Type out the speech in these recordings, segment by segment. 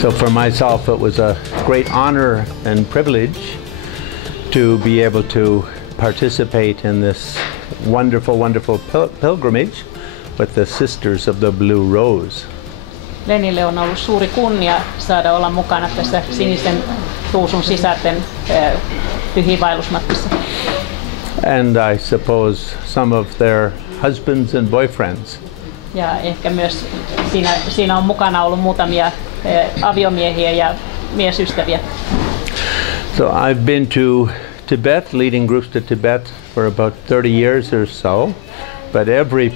So for myself, it was a great honor and privilege to be able to participate in this wonderful, wonderful pilgrimage with the Sisters of the Blue Rose. Glennille on ollut suuri kunnia saada olla mukana tässä sinisen ruusun sisarten pyhiinvaellusmatkassa. And I suppose some of their husbands and boyfriends. Ja ehkä myös siinä on mukana ollut muutamia aviomiehiä ja miesystäviä. So I've been to Tibet, leading groups to Tibet for about 30 years or so, but every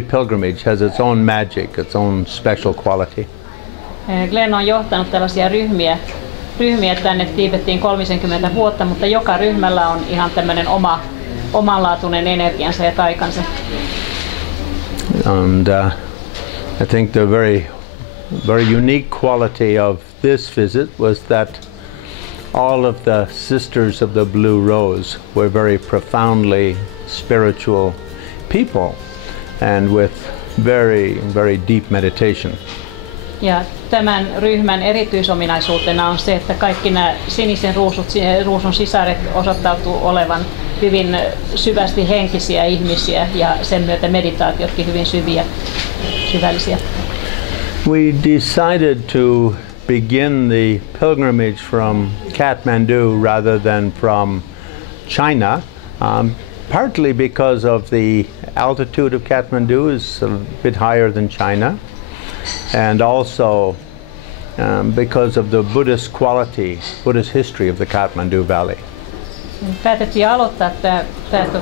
pilgrimage has its own magic, its own special quality. Glenn on johtanut tällaisia ryhmiä tänne Tibetiin 30 vuotta, mutta joka ryhmällä on ihan tämmöinen omanlaatuinen energiansa ja taikansa. And I think the very unique quality of this visit was that all of the Sisters of the Blue Rose were very profoundly spiritual people and with very, very deep meditation. Ja tämän ryhmän erityisominaisuutena on se, että kaikki nämä sinisen ruusun sisaret osoittautuu olevan hyvin syvästi henkisiä ihmisiä ja sen myötä meditaatiotkin hyvin syvällisiä. We decided to begin the pilgrimage from Kathmandu rather than from China, partly because of the altitude of Kathmandu is a bit higher than China, and also because of the Buddhist quality, Buddhist history of the Kathmandu Valley. Päätettiin aloittaa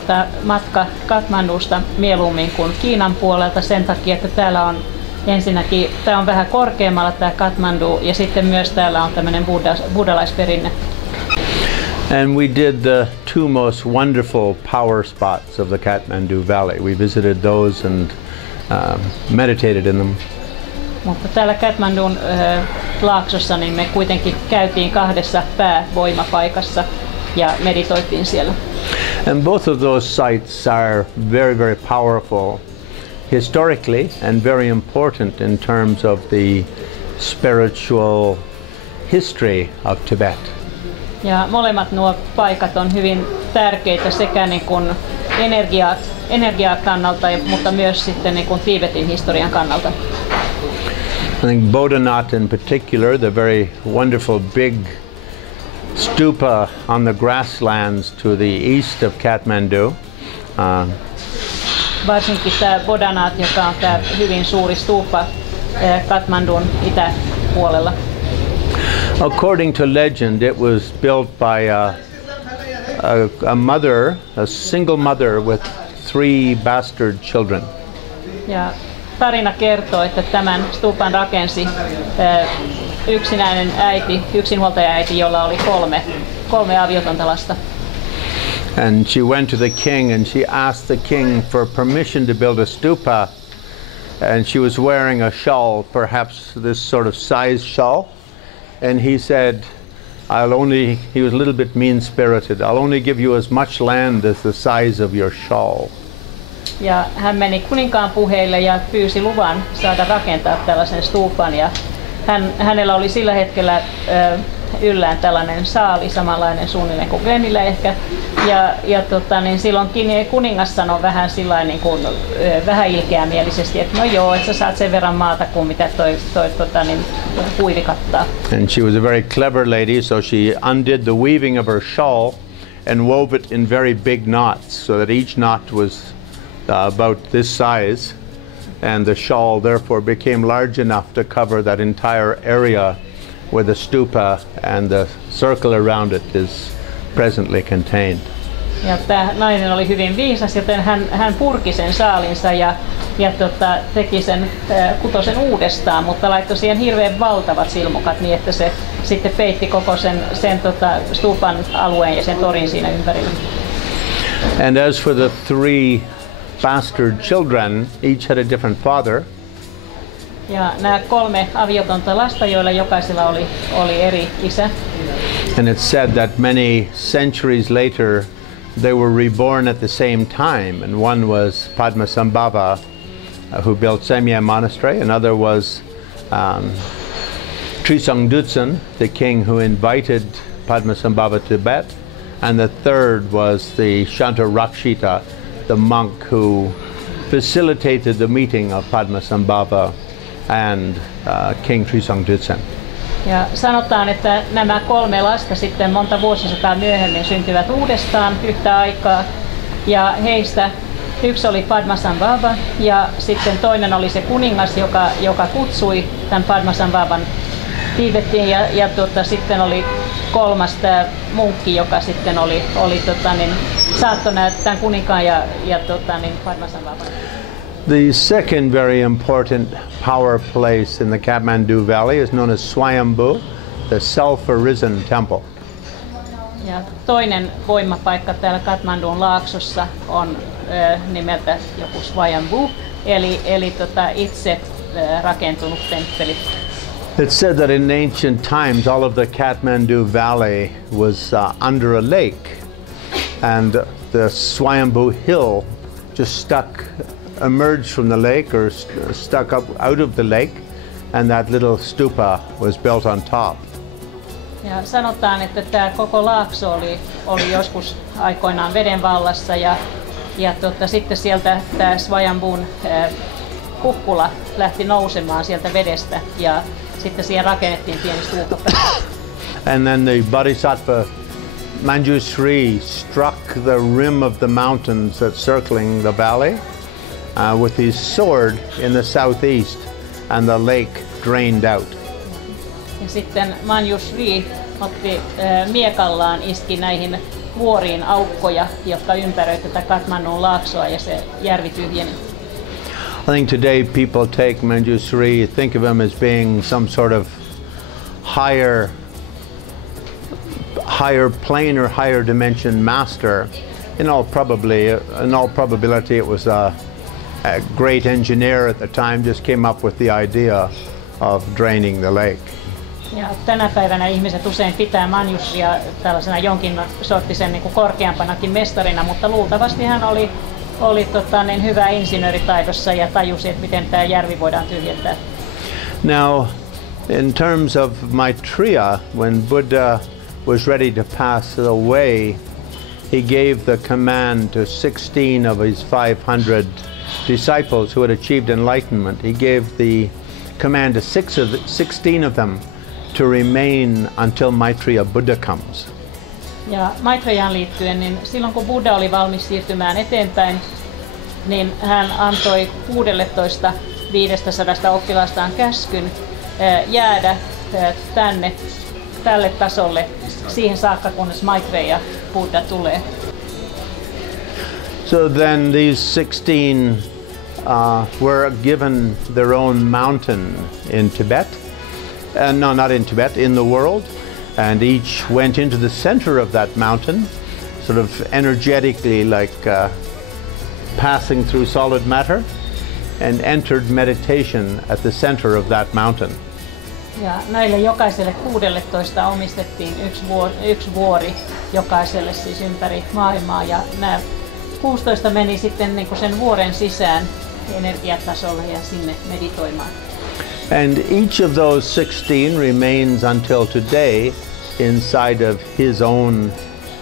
tämä matka Kathmandusta mieluummin kuin Kiinan puolelta sen takia, että täällä on ensinnäkin tämä on vähän korkeammalla tämä Kathmandu ja sitten myös täällä on tämmöinen buddhalaisperinne. And we did the two most wonderful power spots of the Kathmandu Valley. We visited those and meditated in them. Mutta täällä Kathmandun laaksossa niin me kuitenkin käytiin kahdessa päävoimapaikassa ja meditoitiin siellä. And both of those sites are very, very powerful historically and very important in terms of the spiritual history of Tibet. Ja molemmat nuo paikat on hyvin tärkeitä sekä niin kuin energiaa kannalta, mutta myös sitten niin kuin Tibetin historian kannalta. I think Bodhanath in particular, the very wonderful big stupa on the grasslands to the east of Kathmandu. Varsinkin tämä Bodhanath, joka on tämä hyvin suuri stupa Kathmandun itäpuolella. According to legend, it was built by a mother, a single mother with 3 bastard children. Ja tarina kertoo, että tämän stupan rakensi yksinäinen äiti, yksinhuoltaja-äiti, jolla oli kolme aviotonta lasta. And she went to the king and she asked the king for permission to build a stupa. And she was wearing a shawl, perhaps this sort of size shawl. And he said, he was a little bit mean-spirited, I'll only give you as much land as the size of your shawl. Ja hän meni kuninkaan puheille ja pyysi luvan saada rakentaa tällaisen stupan. Ja hänellä oli sillä hetkellä yllään tällainen saali, samanlainen suunnilleen kuin Glennillä ehkä. Niin silloinkin kuningas sanoi vähän sillain niin kuin, vähän ilkeämielisesti, että no joo, että sä saat sen verran maata kuin mitä toi huivi kattaa. And she was a very clever lady, so she undid the weaving of her shawl and wove it in very big knots, so that each knot was about this size, and the shawl therefore became large enough to cover that entire area where the stupa and the circle around it is presently contained. Ja tämä nainen oli hyvin viisas, joten hän purki sen saalinsa ja teki sen kutosen uudestaan, mutta laittoi siihen hirveän valtavat silmukat niin, että se sitten peitti koko sen stupan alueen ja sen torin siinä ympärillä. And as for the 3 bastard children, each had a different father. Ja nämä 3 aviotonta lasta, joilla jokaisella oli eri isä. And it's said that many centuries later they were reborn at the same time, and one was Padmasambhava, who built Samye Monastery. Another was Trisong Dutsen, the king who invited Padmasambhava to Tibet, and the third was the Shanta Rakshita, the monk who facilitated the meeting of Padmasambhava and King Trisong Dutsen. Ja sanotaan, että nämä 3 lasta sitten monta vuosisataa myöhemmin syntyvät uudestaan yhtä aikaa, ja heistä yksi oli Padmasambhava ja sitten toinen oli se kuningas, joka kutsui tämän Padmasambhavan Tibetiin, ja sitten oli kolmas tämä munkki, joka sitten saattoi tämän kuninkaan ja Padmasambhavan. The second very important power place in the Kathmandu Valley is known as Swayambhu, the self-arisen temple. Ja toinen voimapaikka täällä Kathmandun laaksossa on nimeltä joku Swayambhu, eli itse rakentunut temppeli. It's said that in ancient times all of the Kathmandu Valley was under a lake, and the Swayambhu hill just emerged from the lake or stuck up out of the lake, and that little stupa was built on top. Ja sanotaan, että tämä koko laakso oli joskus aikoinaan veden vallassa, ja sitten sieltä tämä Swayambhun kukkula lähti nousemaan sieltä vedestä, ja sitten siihen rakennettiin pieni stupa. And then the bodhisattva Manjushri struck the rim of the mountains that's circling the valley with his sword in the southeast, and the lake drained out. Ja sitten Manjushri otti miekallaan, iski näihin vuoriin aukkoja, jotka ympäröivät tätä Kathmandun laaksoa, ja se järvi tyhjeni. I think today people take Manjushri, think of him as being some sort of higher plane or higher dimension master. In all probability it was a great engineer at the time, just came up with the idea of draining the lake. Ja tänä päivänä ihmiset usein pitää Manjushria tällaisena jonkin sorttisen niin kuin korkeampanakin mestarina, mutta luultavasti hän oli hyvä insinööritaidossa ja tajusi, että miten tämä järvi voidaan tyhjentää. Now, in terms of Maitreya, when Buddha was ready to pass away, he gave the command to 16 of his 500 disciples who had achieved enlightenment. He gave the command to 16 of them to remain until Maitreya Buddha comes. Ja Maitreyaan liittyen, niin silloin kun Buddha oli valmis siirtymään eteenpäin, niin hän antoi 16 500 oppilaastaan käskyn jäädä tälle tasolle siihen saakka, kunnes Maitreya Buddha tulee. So then these 16 were given their own mountain in Tibet. No, not in Tibet, in the world. And each went into the center of that mountain, sort of energetically like passing through solid matter, and entered meditation at the center of that mountain. Ja näille jokaiselle 16 omistettiin yksi vuori jokaiselle siis ympäri maailmaa, ja nämä 16 meni sitten niin kuin sen vuoren sisään energiatasolle ja sinne meditoimaan. And each of those 16 remains until today inside of his own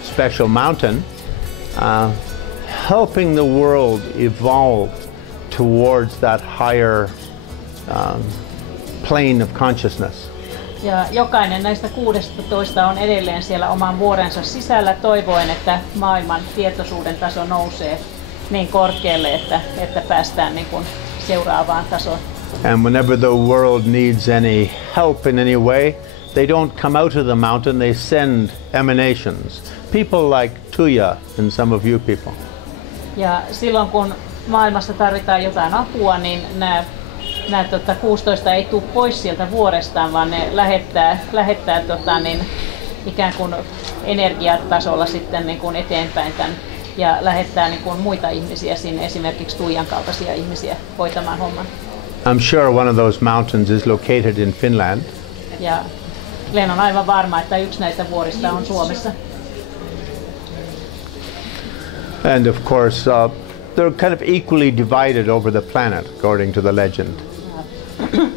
special mountain, helping the world evolve towards that higher plane of consciousness. Ja jokainen näistä 16 on edelleen siellä oman vuorensa sisällä toivoen, että maailman tietoisuuden taso nousee niin korkealle, että päästään niin kuin seuraavaan tasoon. And whenever the world needs any help in any way, they don't come out of the mountain, they send emanations. People like Tuya and some of you people. Ja silloin kun maailmassa tarvitaan jotain apua, niin nämä 16 ei tule pois sieltä vuorestaan, vaan ne lähettää ikään kuin energiatasolla sitten niin kuin eteenpäin tämän, ja lähettää niin kuin muita ihmisiä sinne, esimerkiksi Tuijan kaltaisia ihmisiä hoitamaan homman. I'm sure one of those mountains is located in Finland. Ja Glenn on aivan varma, että yksi näistä vuorista on Suomessa. And of course, they're kind of equally divided over the planet, according to the legend.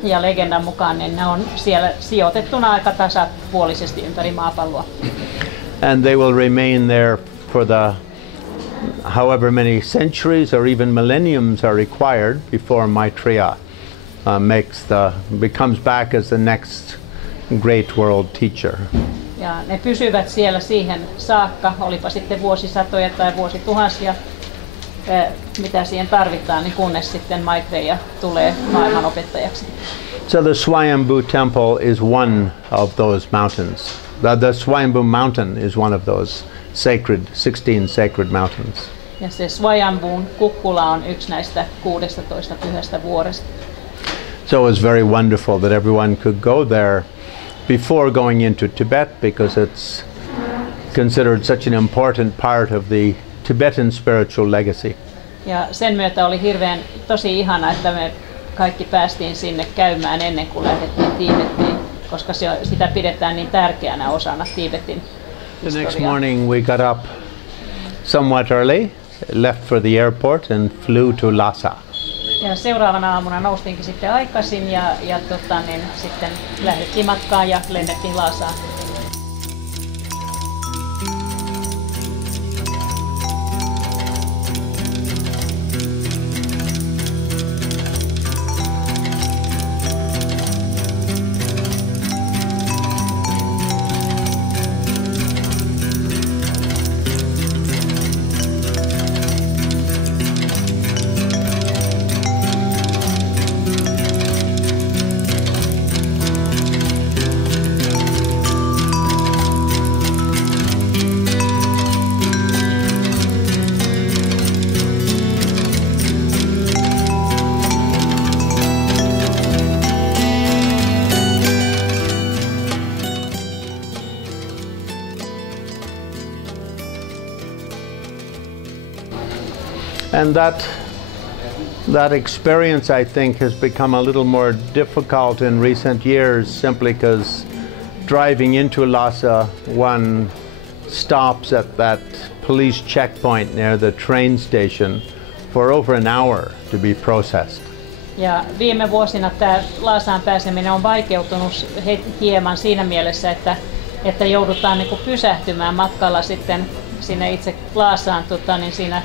ja legendan mukaan niin ne on siellä sijoitettuna aika tasapuolisesti ympäri maapalloa. And they will remain there for the however many centuries or even millenniums are required before Maitreya becomes back as the next great world teacher. Ja ne pysyvät siellä siihen saakka, olipa sitten vuosisatoja tai vuosituhansia, mitä siihen tarvitaan, niin kunnes sitten Maitreya tulee maailmanopettajaksi. So the Swayambhu temple is one of those mountains. The Swayambhu mountain is one of those 16 sacred mountains. Ja se Swayambhun kukkula on yksi näistä 16 pyhästä vuoresta. So it was very wonderful that everyone could go there before going into Tibet, because it's considered such an important part of the Tibetan spiritual legacy. Ja sen myötä oli tosi ihana, että me kaikki päästiin sinne käymään ennen kuin lähdettiin Tibetiin, koska sitä pidetään niin tärkeänä osana Tibetin historiaa. The next morning we got up somewhat early, left for the airport and flew to Lhasa. Ja seuraavana aamuna noustiinkin sitten aikaisin ja sitten lähdettiin matkaan ja lennettiin Lhasaan. And that experience, I think, has become a little more difficult in recent years, simply because driving into Lhasa, one stops at that police checkpoint near the train station for over an hour to be processed. Ja viime vuosina tämä Lhasaan pääseminen on vaikeutunut hieman siinä mielessä, että joudutaan niin kuin pysähtymään matkalla sitten sinne itse Lhasaan niin siinä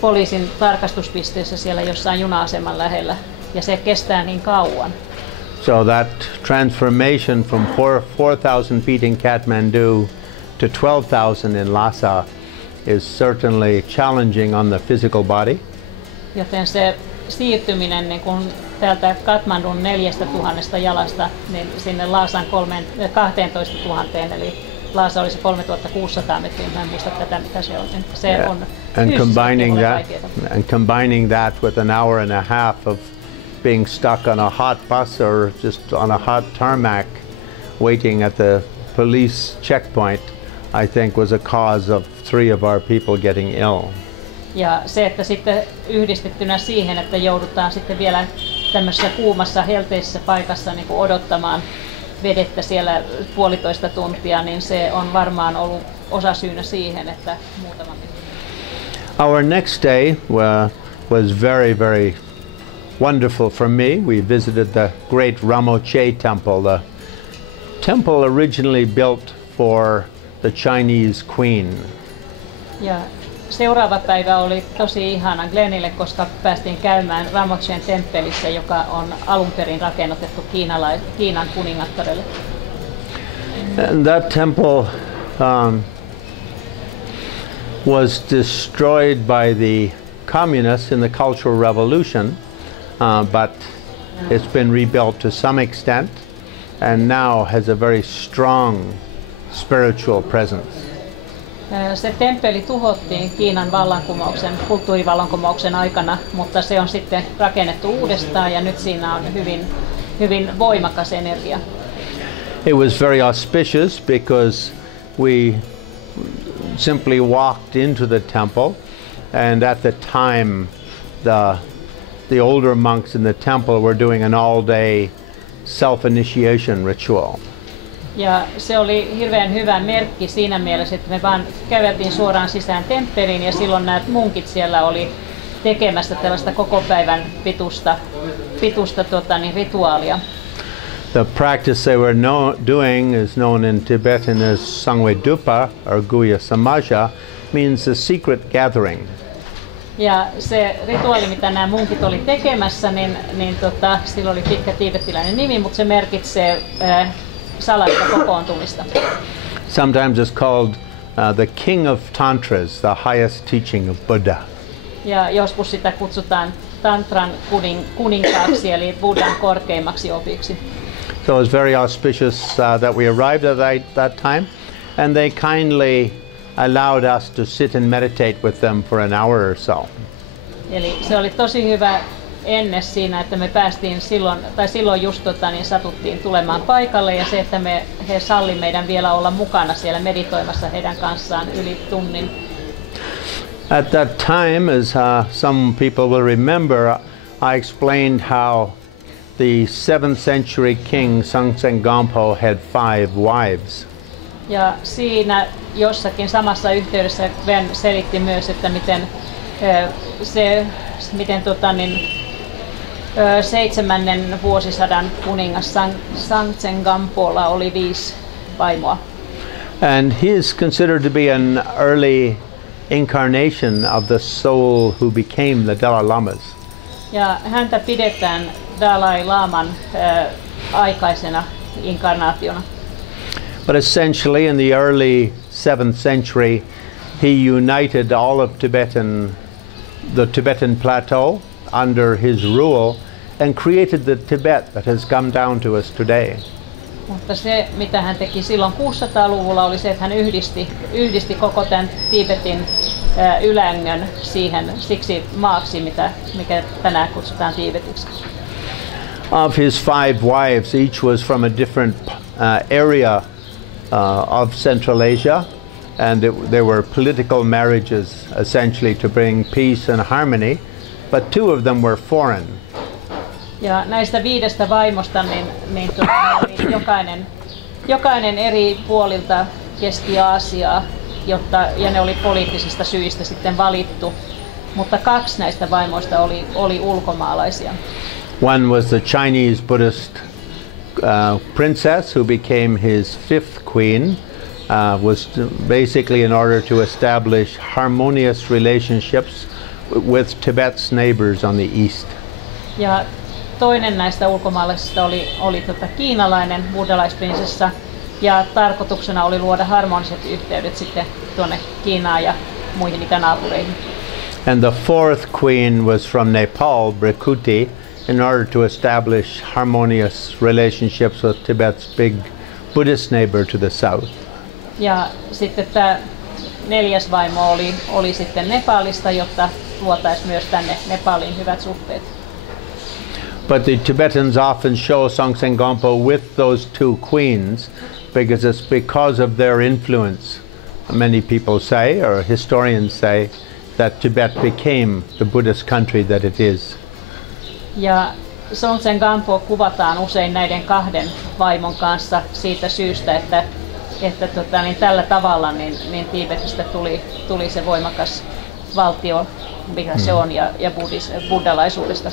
poliisin tarkastuspisteessä siellä jossain juna-aseman lähellä, ja se kestää niin kauan. So that transformation from 4,000 feet in Kathmandu to 12,000 in Lhasa is certainly challenging on the physical body. Joten se siirtyminen niin kun täältä Kathmandun 4,000 jalasta niin sinne Lhasan 12,000, eli Lhasa oli se 3,600 metriä, mä en muista tätä mitä se on. Se on and combining that with an hour and a half of being stuck on a hot bus or just on a hot tarmac waiting at the police checkpoint, I think was a cause of 3 of our people getting ill. Ja se, että sitten yhdistettynä siihen, että joudutaan sitten vielä tämmöisessä kuumassa helteisessä paikassa niin kuin odottamaan vedettä siellä 1,5 tuntia, niin se on varmaan ollut osasyynä siihen, että muutama piti. Our next day was very, very wonderful for me. We visited the great Ramoche temple, the temple originally built for the Chinese queen. Ja seuraava päivä oli tosi ihana Glennille, koska päästiin käymään Ramochen temppelissä, joka on alun perin rakennettu Kiinan kuningattarelle. And that temple was destroyed by the communists in the Cultural Revolution, but it's been rebuilt to some extent and now has a very strong spiritual presence. Se temppeli tuhottiin Kiinan kulttuurivallankumouksen aikana, mutta se on sitten rakennettu uudestaan ja nyt siinä on hyvin voimakas energia. It was very auspicious because we simply walked into the temple, and at the time the older monks in the temple were doing an all-day self-initiation ritual. Ja se oli hirveän hyvä merkki siinä mielessä, että me vaan käveltiin suoraan sisään temppeliin ja silloin nämä munkit siellä oli tekemässä tällaista koko päivän pituista pituista rituaalia. The practice they were doing is known in Tibetan as Sangwe Dupa or Guya Samaja, means the secret gathering. Ja se rituaali, mitä nämä munkit oli tekemässä, sillä oli pitkä tiibettiläinen nimi, mutta se merkitsee salaista kokoontumista. Sometimes it's called the king of tantras, the highest teaching of Buddha. Ja joskus sitä kutsutaan tantran kuninkaaksi, eli Buddhan korkeimmaksi opiksi. So it was very auspicious that we arrived at that time, and they kindly allowed us to sit and meditate with them for an hour or so. Eli se oli tosi hyvä enne siinä, että me päästiin silloin just satuttiin tulemaan paikalle, ja se, että he salli meidän vielä olla mukana siellä meditoimassa heidän kanssaan yli tunnin. At that time, as some people will remember, I explained how the 7th century king Songtsen Gampo had 5 wives. Ja siinä jossakin samassa yhteydessä Glenn selitti myös, että miten 7. vuosisadan kuningas Songtsen Gampolla oli 5 vaimoa. And he is considered to be an early incarnation of the soul who became the Dalai Lamas. Ja häntä pidetään Dalai Laman aikaisena inkarnaationa. But essentially in the early 7th century he united all of the Tibetan plateau under his rule and created the Tibet that has come down to us today. Mutta se, mitä hän teki silloin 600-luvulla, oli se, että hän yhdisti koko tämän Tibetin ylängön siksi maaksi, mikä tänään kutsutaan Tiibetiksi. Of his 5 wives, each was from a different area of Central Asia, and they were political marriages essentially to bring peace and harmony, but 2 of them were foreign. Ja näistä 5 vaimosta oli jokainen eri puolilta Keski-Aasiaa, ja ne oli poliittisista syistä sitten valittu, mutta 2 näistä vaimoista oli ulkomaalaisia. One was the Chinese Buddhist princess who became his 5th queen, was basically in order to establish harmonious relationships with Tibet's neighbors on the east. Ja toinen näistä ulkomaalaisista oli kiinalainen buddhalaisprinsessa, ja tarkoituksena oli luoda harmoniset yhteydet sitten tuonne Kiinaan ja muihin itänaapureihin. And the 4th queen was from Nepal, Brikuti, in order to establish harmonious relationships with Tibet's big Buddhist neighbor to the south. Ja sitten tämä 4. vaimo oli sitten Nepalista, jotta luotaisiin myös tänne Nepaliin hyvät suhteet. But the Tibetans often show Songtsen Gampo with those 2 queens because it's because of their influence. Many people say, or historians say, that Tibet became the Buddhist country that it is. Ja Songtsen Gampo kuvataan usein näiden 2 vaimon kanssa siitä syystä, että tällä tavalla niin Tiibetistä tuli se voimakas valtio, mikä se on, ja buddhalaisuudesta.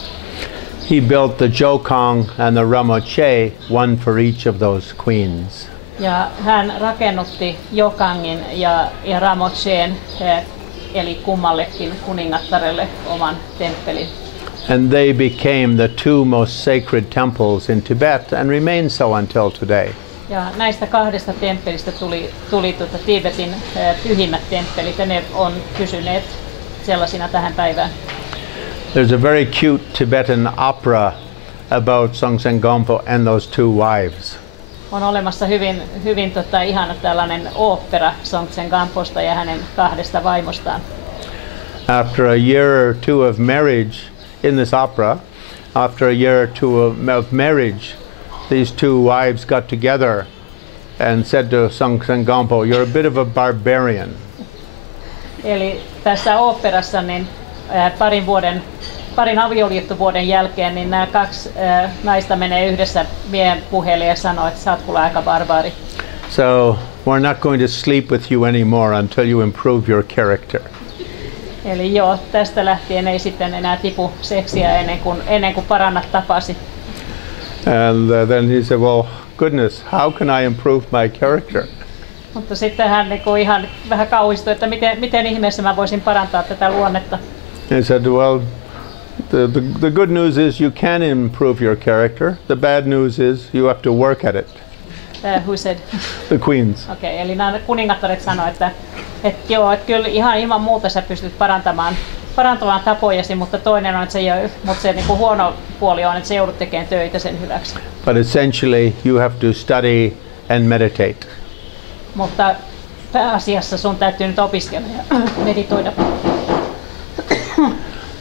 He built the Jokhang and the Ramoche, one for each of those queens. Ja hän rakennutti Jokhangin ja Ramocheen, eli kummallekin kuningattarelle oman temppelin. And they became the 2 most sacred temples in Tibet and remain so until today. Ja näistä 2 temppelistä tuli Tiibetin pyhimmät temppelit, ja ne on pysyneet sellaisina tähän päivään. There's a very cute Tibetan opera about Songtsen Gampo and those 2 wives. On olemassa hyvin ihana tällainen ooppera Songtsen Gamposta ja hänen 2 vaimostaan. After a year or 2 of marriage in this opera, after a year or 2 of marriage, these 2 wives got together and said to Songtsen Gampo, "You're a bit of a barbarian." Eli tässä oopperassa niin parin avioliittovuoden jälkeen niin nämä 2 naista menee yhdessä miehen puheelle ja sanoo, että sä oot kuule aika barbaari. So we're not going to sleep with you anymore until you improve your character. Eli joo, tästä lähtien ei sitten enää tipu seksiä ennen kuin parannat tapasi. And then he said, well, goodness, how can I improve my character? Mutta sitten hän ihan vähän kauhistui, että miten ihmeessä mä voisin parantaa tätä luonnetta. He said, well, the good news is you can improve your character. The bad news is you have to work at it. Who said? The queens. Okei, eli nämä kuningattaret sanoi, että joo, että kyllä ihan ilman muuta sä pystyt parantamaan tapojasi, mutta toinen on, että se niin kuin huono puoli on, että sä joudut tekemään töitä sen hyväksi. But essentially you have to study and meditate. Mutta pääasiassa sun täytyy nyt opiskella ja meditoida.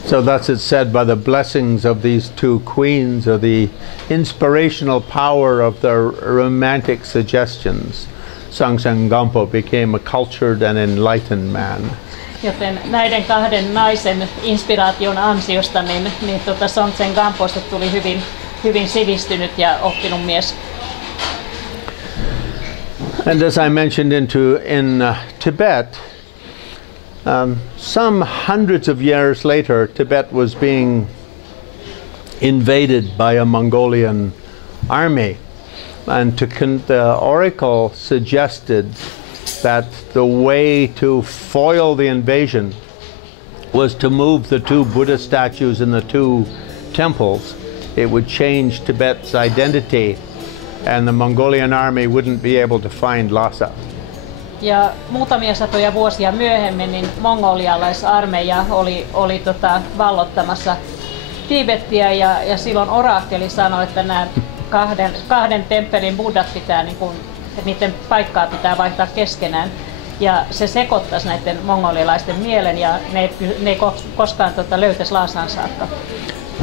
So thus it's said by the blessings of these two queens, or the inspirational power of their romantic suggestions, Songtsen Gampo became a cultured and enlightened man. Joten näiden kahden naisen inspiraation ansiosta Songtsen Gamposta tuli hyvin sivistynyt ja oppinut mies. And as I mentioned in Tibet, some hundreds of years later, Tibet was being invaded by a Mongolian army, and the oracle suggested that the way to foil the invasion was to move the two Buddha statues in the two temples. It would change Tibet's identity, and the Mongolian army wouldn't be able to find Lhasa. Ja muutamia satoja vuosia myöhemmin niin mongolialaisarmeija oli vallottamassa Tibettiä ja silloin oraakkeli sanoi, että nämä kahden temppelin buddhat pitää että niiden paikkaa pitää vaihtaa keskenään. Ja se sekoittaisi näiden mongolialaisten mielen ja ne ei koskaan löytäisi Lhasaan saakka.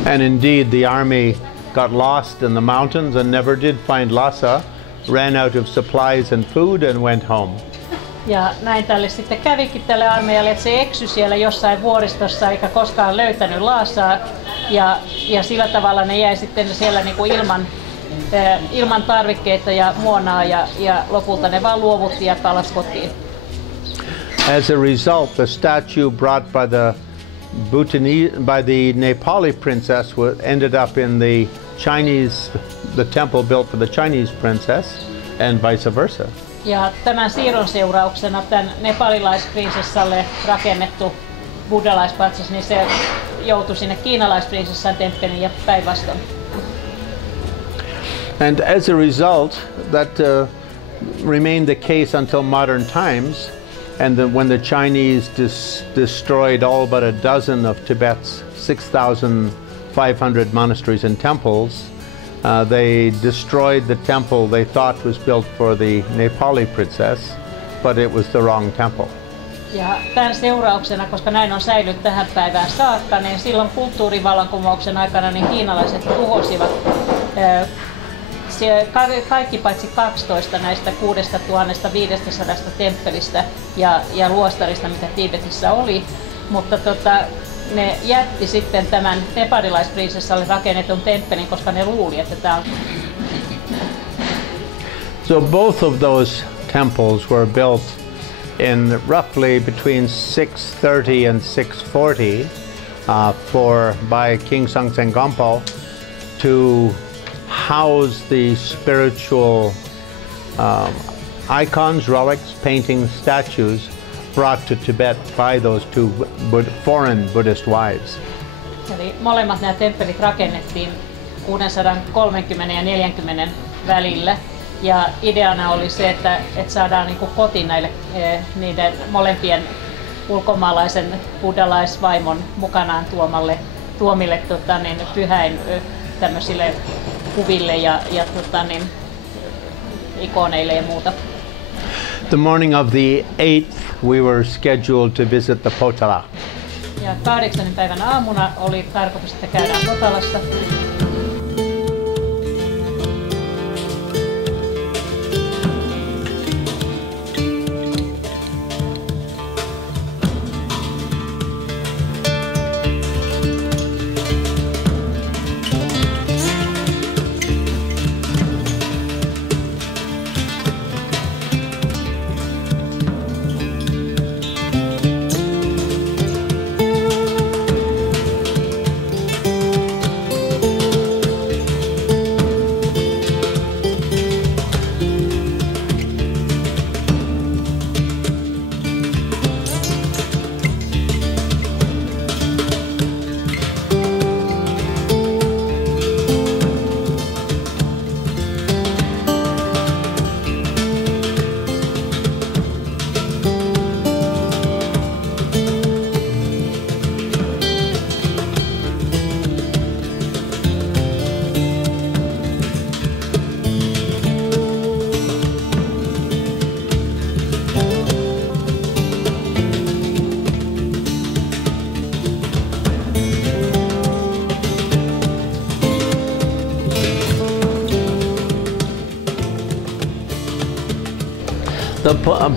And indeed the army got lost in the mountains and never did find Lhasa, ran out of supplies and food and went home. Ja näin tälle sitten kävikin tälle armeijalle, että se eksyi siellä jossain vuoristossa eikä koskaan löytänyt Lhasaa ja sillä tavalla ne jäi sitten siellä ilman tarvikkeita ja muonaa ja lopulta ne vaan luovutti ja palasi kotiin. As a result, the statue brought by the Nepali princess ended up in the temple built for the Chinese princess, and vice versa. Ja tämän siirron seurauksena tämän nepalilaisprinsessalle rakennettu buddhalaispatsas, niin se joutui sinne kiinalaisprinsessan temppeliin ja päinvastoin. And as a result, that remained the case until modern times, and when the Chinese destroyed all but a dozen of Tibet's 6,500 monasteries and temples, they destroyed the temple they thought was built for the Nepali princess, but it was the wrong temple. Ja tämän seurauksena, koska näin on säilynyt tähän päivään saakka, niin silloin kulttuurivallankumouksen aikana niin kiinalaiset tuhosivat kaikki paitsi 12 näistä 6500 temppelistä ja luostarista, mitä Tibetissä oli, mutta ne jätti sitten tämän nepalilaisprinsessalle rakennetun temppelin, koska ne luuli, että tämä on. So both of those temples were built in roughly between 630 and 640 by King Songtsen Gampo to house the spiritual icons, relics, paintings, statues brought to Tibet by those two foreign Buddhist wives. Eli molemmat nämä temppelit rakennettiin 630 ja 40 välillä. Ja ideana oli se, että saadaan koti niiden molempien ulkomaalaisen buddhalaisvaimon mukanaan tuomille pyhäin tämmöisille kuville ja ikoneille ja muuta. The morning of the 8th we were scheduled to visit the Potala. Ja 8. päivän aamuna oli tarkoitus, että käydään Potalassa.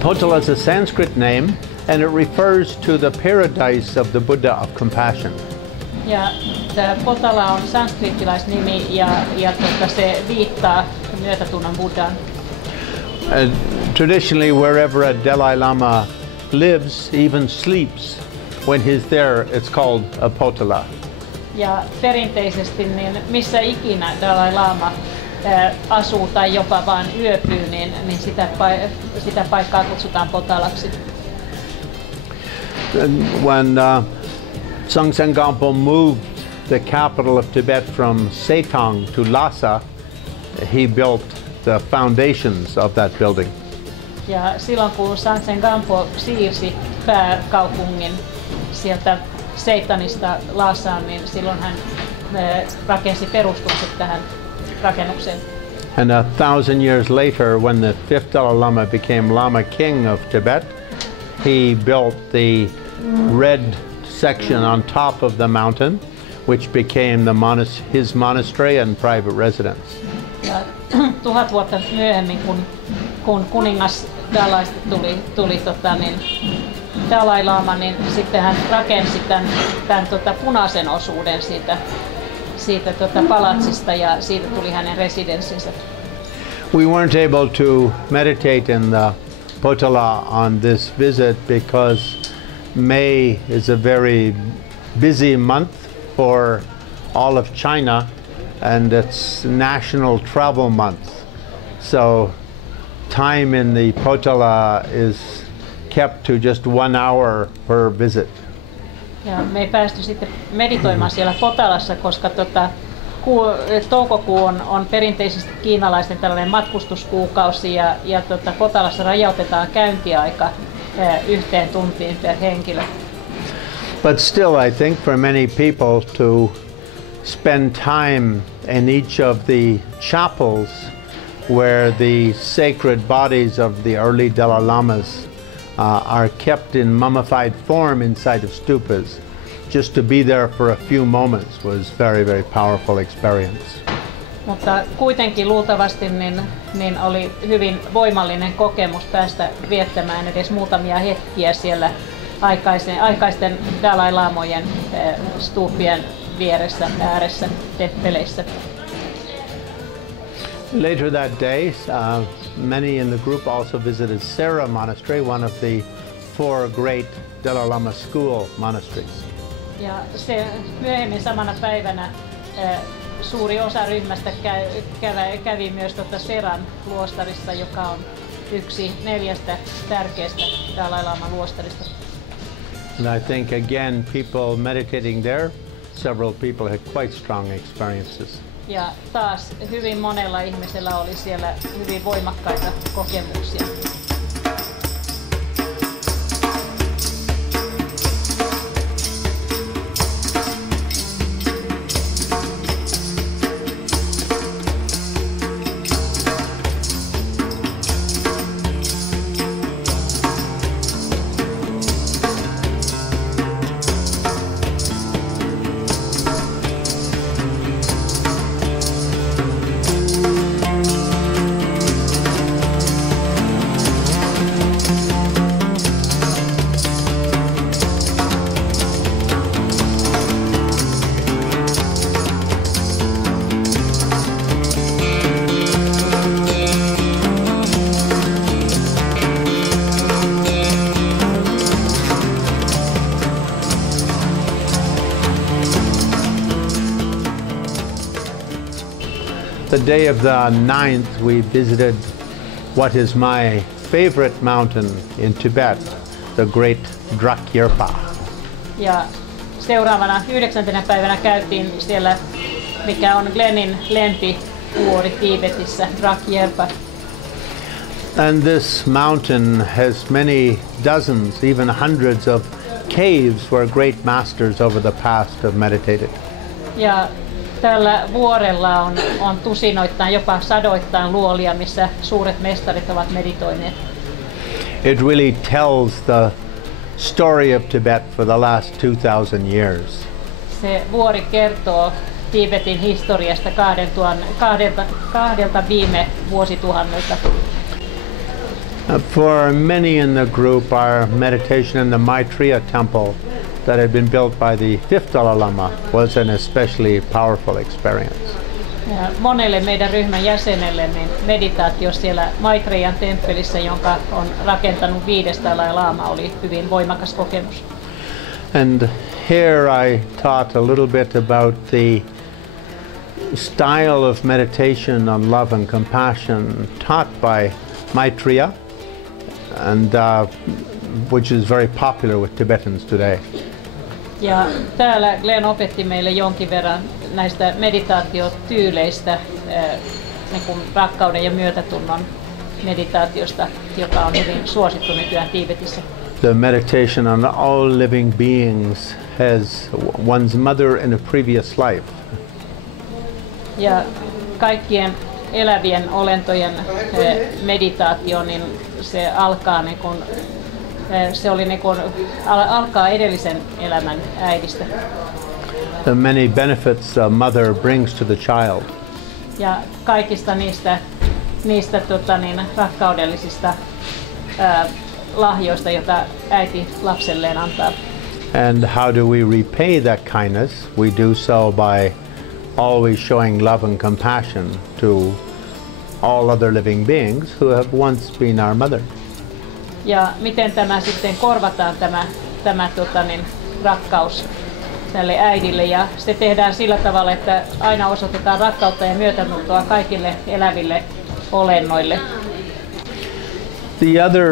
Potala is a Sanskrit name, and it refers to the paradise of the Buddha of compassion. Ja tämä Potala on sanskrittilaisnimi ja se viittaa myötätunnon Buddhaan. Traditionally, wherever a Dalai Lama lives, even sleeps, when he's there, it's called a Potala. Ja perinteisesti niin missä ikinä Dalai Lama asuu tai jopa vain yöpyy, niin sitä paikkaa kutsutaan Potalaksi. When Songtsen Gampo moved the capital of Tibet from Setang to Lhasa, he built the foundations of that building. Ja silloin kun Songtsen Gampo siirsi pääkaupungin sieltä Seitanista Lhasaan, niin silloin hän rakensi perustukset tähän rakennukseen. And 1,000 years later, when the fifth Dalai Lama became Lama King of Tibet, he built the red section on top of the mountain, which became his monastery and private residence. Ja 1000 vuotta myöhemmin, kun kuningas Dalaista tuli Dalai Lama, niin sitten hän rakensi tämän punaisen osuuden siitä palatsista ja siitä tuli hänen residenssinsä. We weren't able to meditate in the Potala on this visit because May is a very busy month for all of China, and it's National Travel Month. So time in the Potala is kept to just 1 hour per visit. Ja me ei päästy sitten meditoimaan siellä Potalassa, koska toukokuu on perinteisesti kiinalaisten tällainen matkustuskuukausi ja Potalassa rajautetaan käyntiaika 1 tuntiin per henkilö. But still, I think for many people to spend time in each of the chapels where the sacred bodies of the early Dalai Lamas are kept in mummified form inside of stupas, just to be there for a few moments was very, very powerful experience. Mutta kuitenkin luultavasti niin oli hyvin voimallinen kokemus päästä viettämään edes muutamia hetkiä siellä aikaisten Dalai Lamojen stuupien ääressä, temppeleissä. Later that day, many in the group also visited Sera Monastery, one of the 4 great Dalai Lama school monasteries. Ja se myöhemmin samana päivänä suuri osa ryhmästä kävi myös Seran luostarissa, joka on yksi 4 tärkeästä Dalai Lama luostarista. And I think again, people meditating there, several people had quite strong experiences. Ja taas hyvin monella ihmisellä oli siellä hyvin voimakkaita kokemuksia. The day of the 9th, we visited what is my favorite mountain in Tibet, the great Drikung. Ja seuraavana 9. päivänä käytiin siellä, mikä on Glennin lempivuori Tibetissä, Drikung. And this mountain has many dozens, even hundreds of caves where great masters over the past have meditated. Ja tällä vuorella on tusinoittain, jopa sadoittain luolia, missä suuret mestarit ovat meditoineet. It really tells the story of Tibet for the last 2,000 years. Se vuori kertoo Tibetin historiasta 2 viime vuosituhannelta. For many in the group, our meditation in the Maitreya temple that had been built by the fifth Dalai Lama was an especially powerful experience. Ja monelle meidän ryhmän jäsenelle niin meditaatio siellä Maitreyan temppelissä, jonka on rakentanut viides Dalai Lama, oli hyvin voimakas kokemus. And here I taught a little bit about the style of meditation on love and compassion taught by Maitreya, and which is very popular with Tibetans today. Ja täällä Glenn opetti meille jonkin verran näistä meditaatiotyyleistä, niin kuin rakkauden ja myötätunnon meditaatiosta, joka on hyvin suosittu nykyään Tiibetissä. The meditation on all living beings has one's mother in a previous life. Ja kaikkien elävien olentojen meditaatio, niin se alkaa niin kuin, se oli niin kuin, alkaa edellisen elämän äidistä. The many benefits a mother brings to the child. Ja kaikista niistä rakkaudellisista lahjoista, joita äiti lapselleen antaa. And how do we repay that kindness? We do so by always showing love and compassion to all other living beings who have once been our mother. Ja miten tämä sitten korvataan tämä rakkaus tälle äidille, ja se tehdään sillä tavalla, että aina osoitetaan rakkautta ja myötätuntoa kaikille eläville olennoille. The other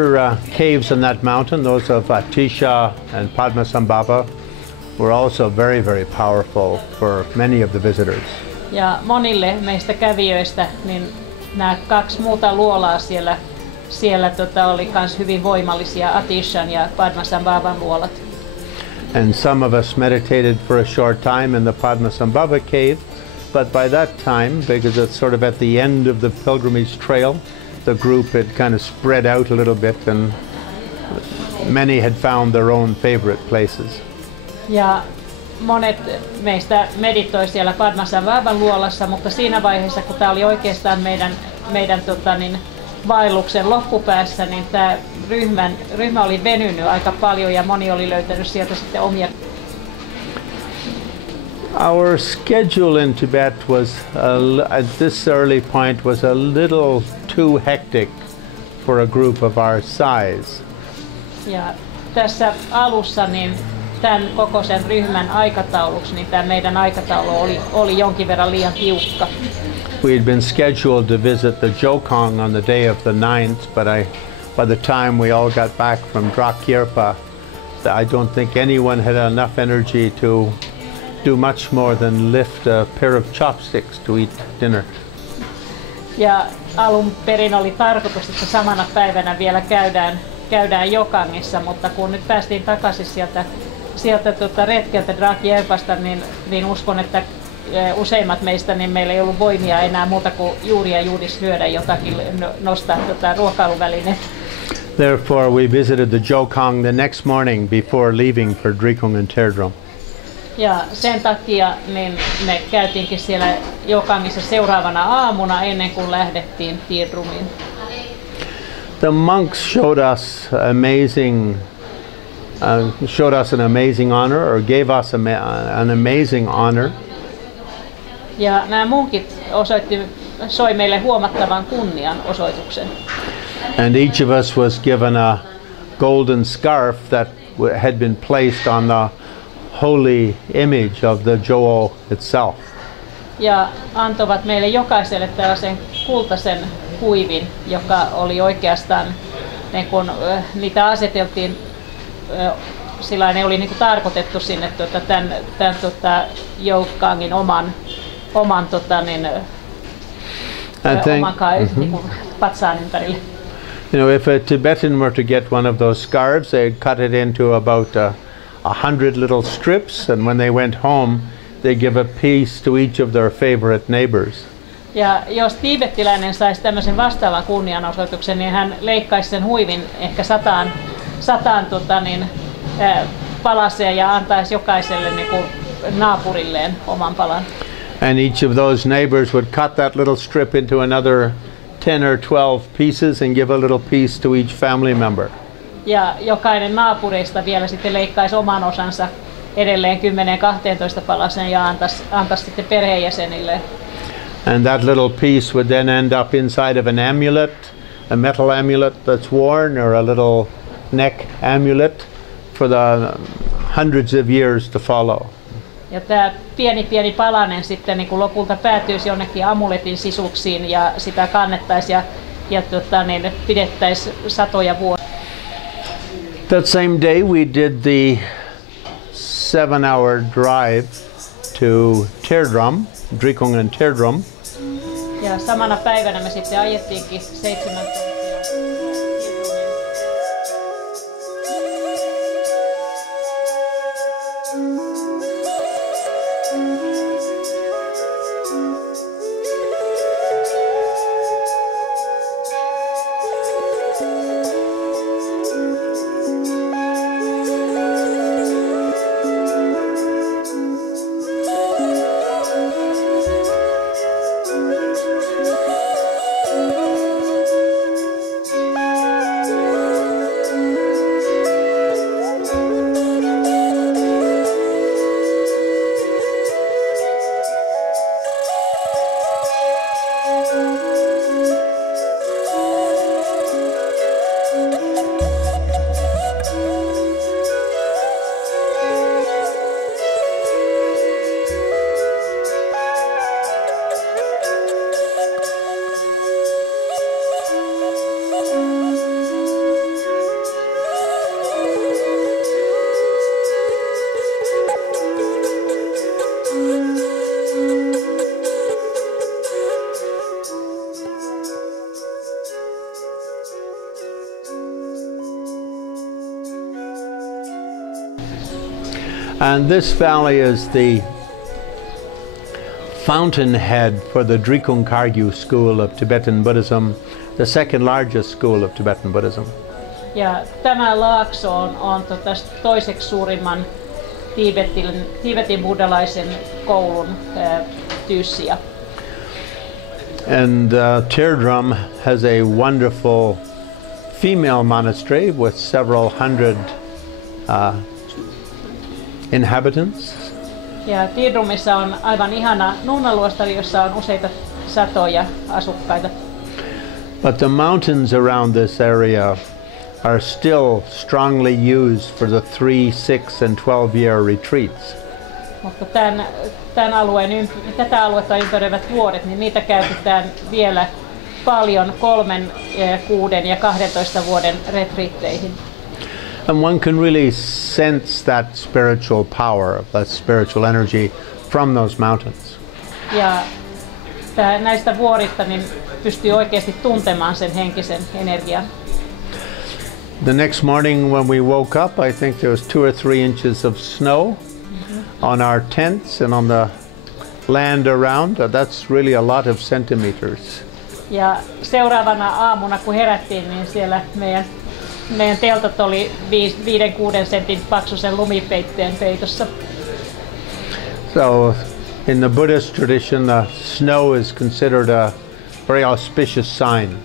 caves on that mountain, those of Tashi and Padmasambhava, were also very, very powerful for many of the visitors. Ja monille meistä kävijöistä niin nämä kaksi muuta luolaa siellä oli myös hyvin voimallisia, Atishan ja Padmasambhavan luolat. And some of us meditated for a short time in the Padmasambhava cave, but by that time, because it's sort of at the end of the pilgrimage trail, the group had kind of spread out a little bit and many had found their own favorite places. Ja monet meistä meditoi siellä Padmasambhavan luolassa, mutta siinä vaiheessa, kun tämä oli oikeastaan meidän vaelluksen loppupäässä, niin tämä ryhmä oli venynyt aika paljon ja moni oli löytänyt sieltä sitten omia. Our schedule in Tibet was, at this early point, was a little too hectic for a group of our size. Ja tässä alussa niin tämän kokoisen ryhmän aikatauluksi, niin tämä meidän aikataulu oli jonkin verran liian tiukka. We had been scheduled to visit the Jokhang on the day of the 9th, but by the time we all got back from Drikung, I don't think anyone had enough energy to do much more than lift a pair of chopsticks to eat dinner. Ja alun perin oli tarkoitus, että samana päivänä vielä käydään Jokhangissa, mutta kun nyt päästiin takaisin sieltä retkeltä Dragjärvasta, niin uskon, että useimmat meistä niin meillä ei ollut voimia enää muuta kuin juuri syödä jotakin, nostaa ruokailuvälineet. Therefore we visited the Jokhang the next morning before leaving for Drikung and Terdrom. Ja sen takia niin me käytiinkin siellä Jokhangissa seuraavana aamuna ennen kuin lähdettiin Terdromiin. The monks showed us an amazing honor, or gave us an amazing honor. Ja nämä munkit soi meille huomattavan kunnianosoituksen. And each of us was given a golden scarf that had been placed on the holy image of the Jokhang itself. Ja antoivat meille jokaiselle tällaisen kultaisen huivin, joka oli oikeastaan, niin kun niitä aseteltiin, sillä ne oli niin kuin tarkoitettu sinne tämän Jokhangin oman patsaan ympärille. You know, if a Tibetan were to get one of those scarves, they'd cut it into about 100 little strips, and when they went home, they give a piece to each of their favorite neighbors. Ja jos tiibettiläinen saisi tämmöisen vastaavan kunnianosoituksen, niin hän leikkaisi sen huivin ehkä sataan palaseen ja antaisi jokaiselle niin kuin naapurilleen oman palan. And each of those neighbors would cut that little strip into another 10 or 12 pieces and give a little piece to each family member. Ja jokainen naapureista vielä sitten leikkaisi oman osansa edelleen 10-12 palasen ja antaisi sitten perheenjäsenille. And that little piece would then end up inside of an amulet, a metal amulet that's worn, or a little neck amulet for the hundreds of years to follow. Ja tämä pieni palanen sitten niin kuin lopulta päätyisi jonnekin amuletin sisuksiin ja sitä kannettaisiin ja pidettäisiin satoja vuosia. That same day we did the 7-hour drive to Terdrom, Drikung and Terdrom. Ja samana päivänä me sitten ajettiinkin 7 tuntia. And this valley is the fountainhead for the Drikung Kargyu school of Tibetan Buddhism, the second largest school of Tibetan Buddhism. Ja tämä laakso on toiseksi suurimman Tibetin buddhalaisen koulun tyyssiä. And Terdrom has a wonderful female monastery with several hundred inhabitants. Ja Terdromissa on aivan ihana nunnaluostari, jossa on useita satoja asukkaita. But the mountains around this area are still strongly used for the 3, 6 and 12-year retreats. Mutta tätä aluetta ympäröivät vuoret, niin niitä käytetään vielä paljon 3, 6 ja 12 vuoden retriitteihin. And one can really sense that spiritual power, that spiritual energy from those mountains. Ja näistä vuorista niin pystyy oikeasti tuntemaan sen henkisen energian. The next morning when we woke up, I think there was 2 or 3 inches of snow on our tents and on the land around. That's really a lot of centimeters. Ja seuraavana aamuna kun herättiin, niin siellä meidän teltat oli 5-6 sentin paksuisen lumipeitteen peitossa. So in the Buddhist tradition, the snow is considered a very auspicious sign.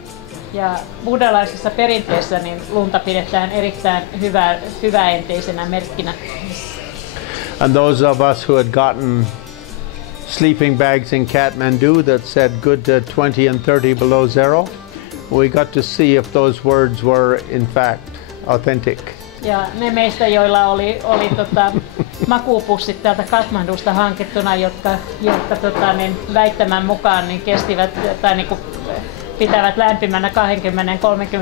Ja buddhalaisessa perinteessä niin lunta pidetään erittäin hyväenteisenä merkkinä. And those of us who had gotten sleeping bags in Kathmandu that said good to 20 and 30 below zero, we got to see if those words were in fact authentic. Ja ne meistä, joilla oli makuupussit täältä Kathmandusta hankittuna, jotka väittämän mukaan niin kestivät tai niin kuin pitävät lämpimänä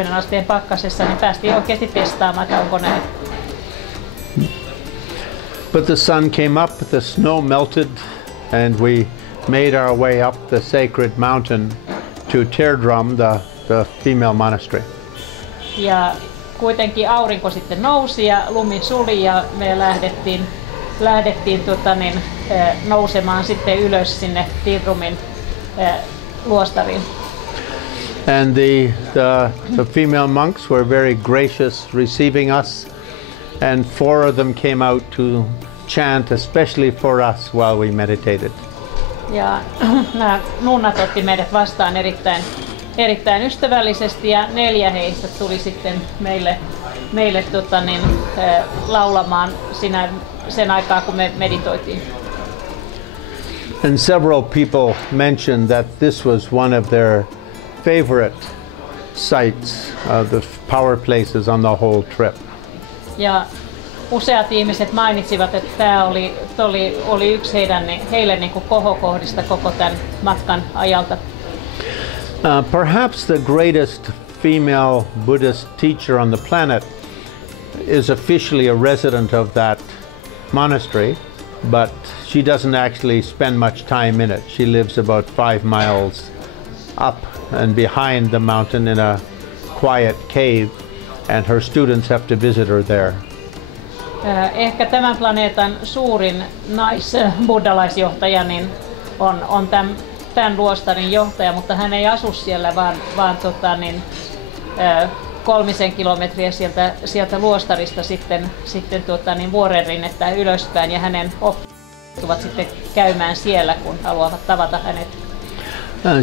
20-30 asteen pakkasessa, niin päästiin oikeasti testaamaan, että onko näin. But the sun came up, the snow melted, and we made our way up the sacred mountain to Terdrom, the female monastery. Ja kuitenkin aurinko sitten nousi ja lumi suli ja me lähdettiin nousemaan sitten ylös sinne Terdromin luostariin. And the female monks were very gracious receiving us, and 4 of them came out to chant especially for us while we meditated. Ja nämä nunnat otti meidät vastaan erittäin erittäin ystävällisesti ja 4 heistä tuli sitten meille laulamaan sen aikaa, kun me meditoitiin. And several people mentioned that this was one of their favorite sites, the power places on the whole trip. Ja useat ihmiset mainitsivat, että tämä oli yksi heille niin kuin kohokohdista koko tämän matkan ajalta. Perhaps the greatest female Buddhist teacher on the planet is officially a resident of that monastery, but she doesn't actually spend much time in it. She lives about 5 miles up and behind the mountain in a quiet cave, and her students have to visit her there. Ehkä tämän planeetan suurin naisbuddhalaisjohtaja niin on tämän luostarin johtaja, mutta hän ei asu siellä, vaan 3 kilometriä sieltä luostarista sitten vuoren rinnettä ylöspäin, ja hänen oppilaat sitten käymään siellä, kun haluavat tavata hänet.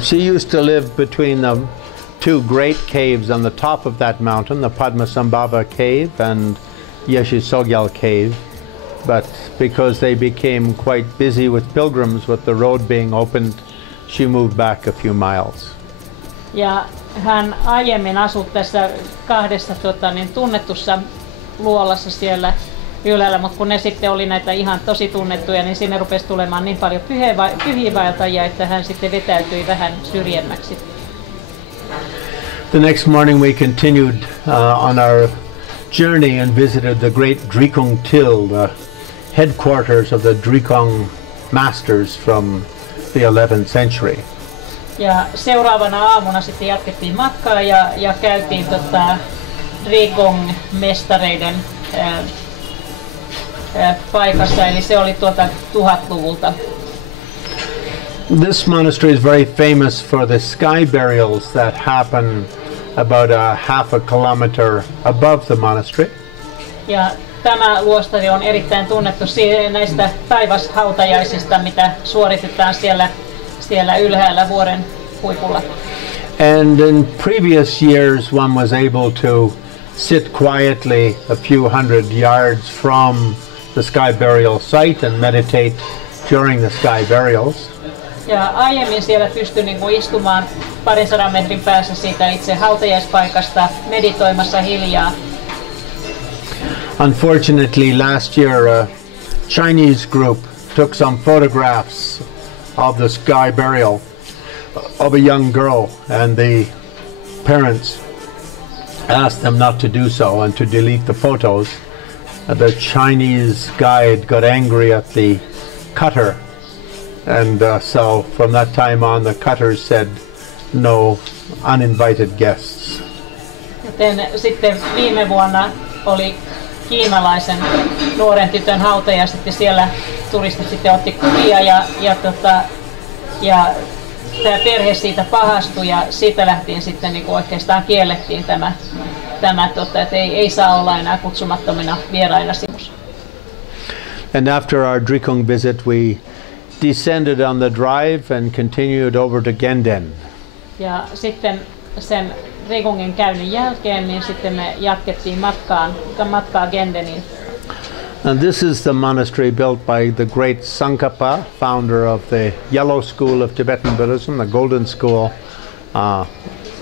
She used to live between the 2 great caves on the top of that mountain, the Padmasambhava cave and Yeshisogyal cave, but because they became quite busy with pilgrims with the road being opened, she moved back a few miles. Ja hän aiemmin asui tässä 2 tunnetussa luolassa siellä ylhäällä, mutta kun ne sitten oli näitä ihan tosi tunnettuja, niin sinne rupesi tulemaan niin paljon pyhiinvaeltajia, että hän sitten vetäytyi vähän syrjemmäksi. The next morning we continued on our journey and visited the great Drikung Til, the headquarters of the Drikung masters from the 11th century. Ja seuraavana aamuna sitten jatkettiin matkaa ja käytiin Drikung mestareiden paikassa, eli se oli 1000-luvulta. This monastery is very famous for the sky burials that happen about a half a kilometer above the monastery. Ja tämä luostari on erittäin tunnettu näistä taivashautajaisista, mitä suoritetaan siellä ylhäällä vuoren huipulla. And in previous years one was able to sit quietly a few hundred yards from the sky burial site and meditate during the sky burials. Ja aiemmin siellä pystyi istumaan 200 metrin päässä siitä itse hautajaispaikasta meditoimassa hiljaa. Unfortunately, last year a Chinese group took some photographs of the sky burial of a young girl, and the parents asked them not to do so and to delete the photos. The Chinese guide got angry at the cutter, and so from that time on the cutters said no uninvited guests. Joten sitten viime vuonna oli kiinalaisen nuoren tytön hautajaiset, ja siellä turistit sitten otti kuvia ja tämä perhe siitä pahastui, ja siitä lähtien sitten oikeastaan kiellettiin tämä että ei saa olla enää kutsumattomina vieraina sivussa. And after our Drikung visit we descended on the drive and continued over to Genden. Ja sitten sen Drikungin käynnin jälkeen niin sitten me jatkettiin matkaa Gendeniin. And this is the monastery built by the great Tsongkhapa, founder of the Yellow School of Tibetan Buddhism, the Golden School,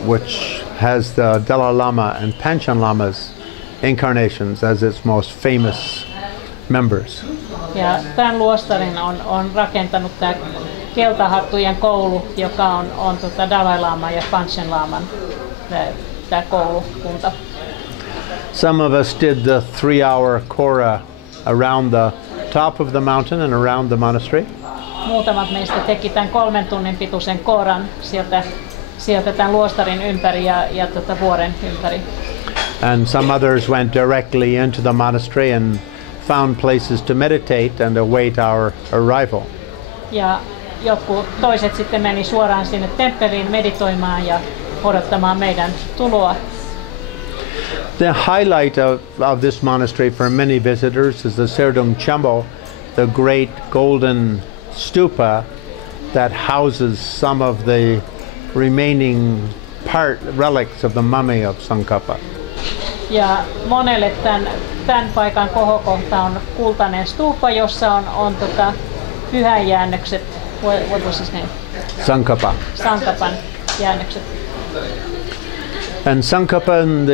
which has the Dalai Lama and Panchen Lama's incarnations as its most famous members. Ja tämän luostarin on rakentanut tämä keltahattujen koulu, joka on Dalai Lama ja Panchen Laman tämä koulukunta. Some of us did the 3-hour kora around the top of the mountain and around the monastery. Muutamat meistä teki tämän 3 tunnin pituisen koran sieltä tämän luostarin ympäri ja vuoren ympäri. And some others went directly into the monastery and found places to meditate and await our arrival. Ja jotkut toiset sitten meni suoraan sinne temppeliin meditoimaan ja odottamaan meidän tuloa. The highlight of this monastery for many visitors is the Terdrom Nunnery, the great golden stupa that houses some of the remaining relics of the mummy of Tsongkhapa. Ja monelle tämän paikan kohokohta on kultainen stupa, jossa on pyhäjäännökset. What was his name? Tsongkhapa. Tsongkhapan jäännökset. And Tsongkhapa and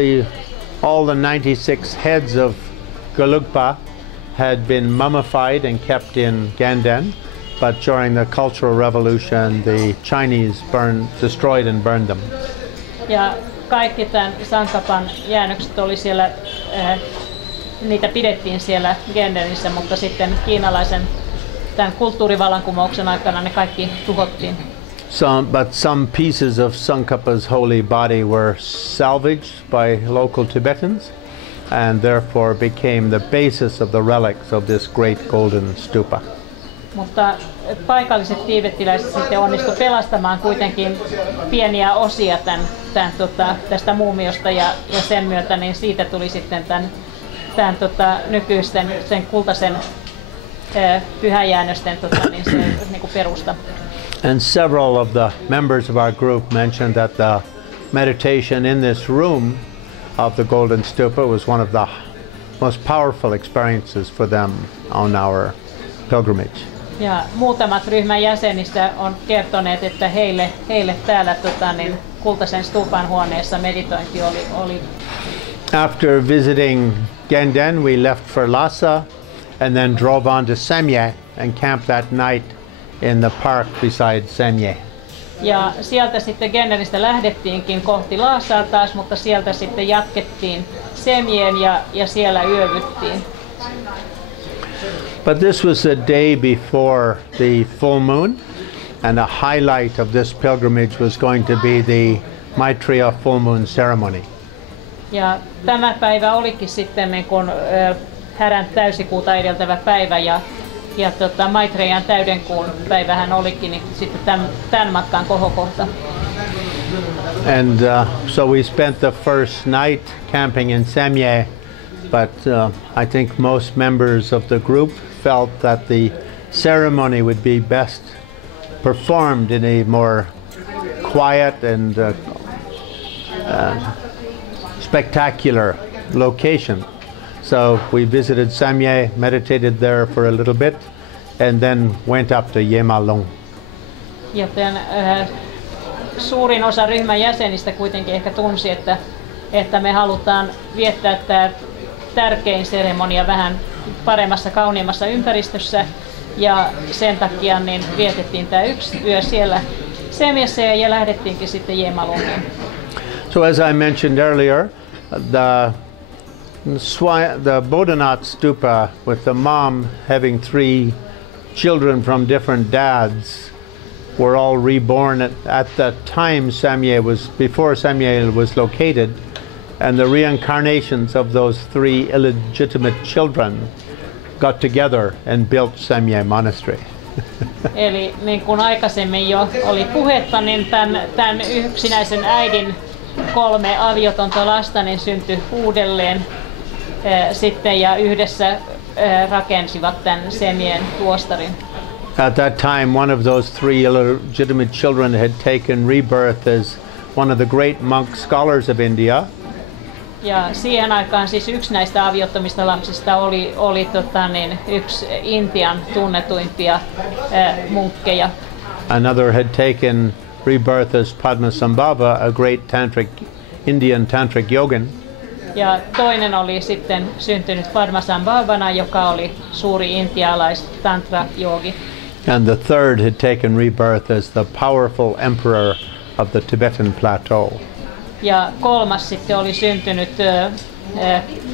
all the 96 heads of Gelugpa had been mummified and kept in Ganden, but during the Cultural Revolution the Chinese destroyed and burned them. Ja kaikki tämän Tsongkhapan jäännökset oli siellä, niitä pidettiin siellä Gendenissä, mutta sitten kiinalaisen tämän kulttuurivallankumouksen aikana ne kaikki tuhottiin. But some pieces of Tsongkhapa's holy body were salvaged by local Tibetans and therefore became the basis of the relics of this great golden stupa. Mutta paikalliset tiibettiläiset sitten onnistu pelastamaan kuitenkin pieniä osia tästä muumiosta ja sen myötä niin siitä tuli sitten tämän nykyisten sen kultaisen pyhäjäännösten niin se niinku perusta. And several of the members of our group mentioned that the meditation in this room of the golden stupa was one of the most powerful experiences for them on our pilgrimage. Ja muutamat ryhmän jäsenistä on kertoneet, että heille täällä kultaisen stupan huoneessa meditointi oli. After visiting Genden, we left for Lhasa and then drove on to Samye and camped that night in the park beside Samye. Ja sieltä sitten Gendenistä lähdettiinkin kohti Lhasaa taas, mutta sieltä sitten jatkettiin Samyeen ja siellä yövyttiin. But this was a day before the full moon, and a highlight of this pilgrimage was going to be the Maitreya full moon ceremony. Ja tämä päivä olikin sitten niin kuin härän täysikuuta edeltävä päivä ja Maitreyan täydenkuun päivähän olikin niin sitten tämän matkan kohokohta. And so we spent the first night camping in Samye, but I think most members of the group felt that the ceremony would be best performed in a more quiet and spectacular location. So we visited Samye, meditated there for a little bit, and then went up to Yemalong. Joten suurin osa ryhmän jäsenistä kuitenkin ehkä tunsi, että me halutaan viettää tämä tärkein seremonia vähän paremmassa, kauniimmassa ympäristössä, ja sen takia niin vietettiin tämä yksi yö siellä Samyessa ja lähdettiinkin sitten Yemalongiin. So as I mentioned earlier, the Bodhinath stupa with the mom having 3 children from different dads were all reborn at the time before Samye was located, and the reincarnations of those 3 illegitimate children got together and built Samye Monastery. Eli niin kuin aikaisemmin jo oli puhetta, niin tämän yksinäisen äidin 3 aviotonta lasta niin syntyi uudelleen sitten ja yhdessä rakensivat tämän Samyen luostarin. At that time, one of those 3 illegitimate children had taken rebirth as one of the great monk scholars of India. Ja siihen aikaan siis yksi näistä aviottomista lapsista oli yksi Intian tunnetuimpia munkkeja. Another had taken rebirth as Padmasambhava, a great Indian tantric yogin. Ja toinen oli sitten syntynyt Padmasambhavana, joka oli suuri intialais-tantra-joogi. And the third had taken rebirth as the powerful emperor of the Tibetan plateau. Ja kolmas sitten oli syntynyt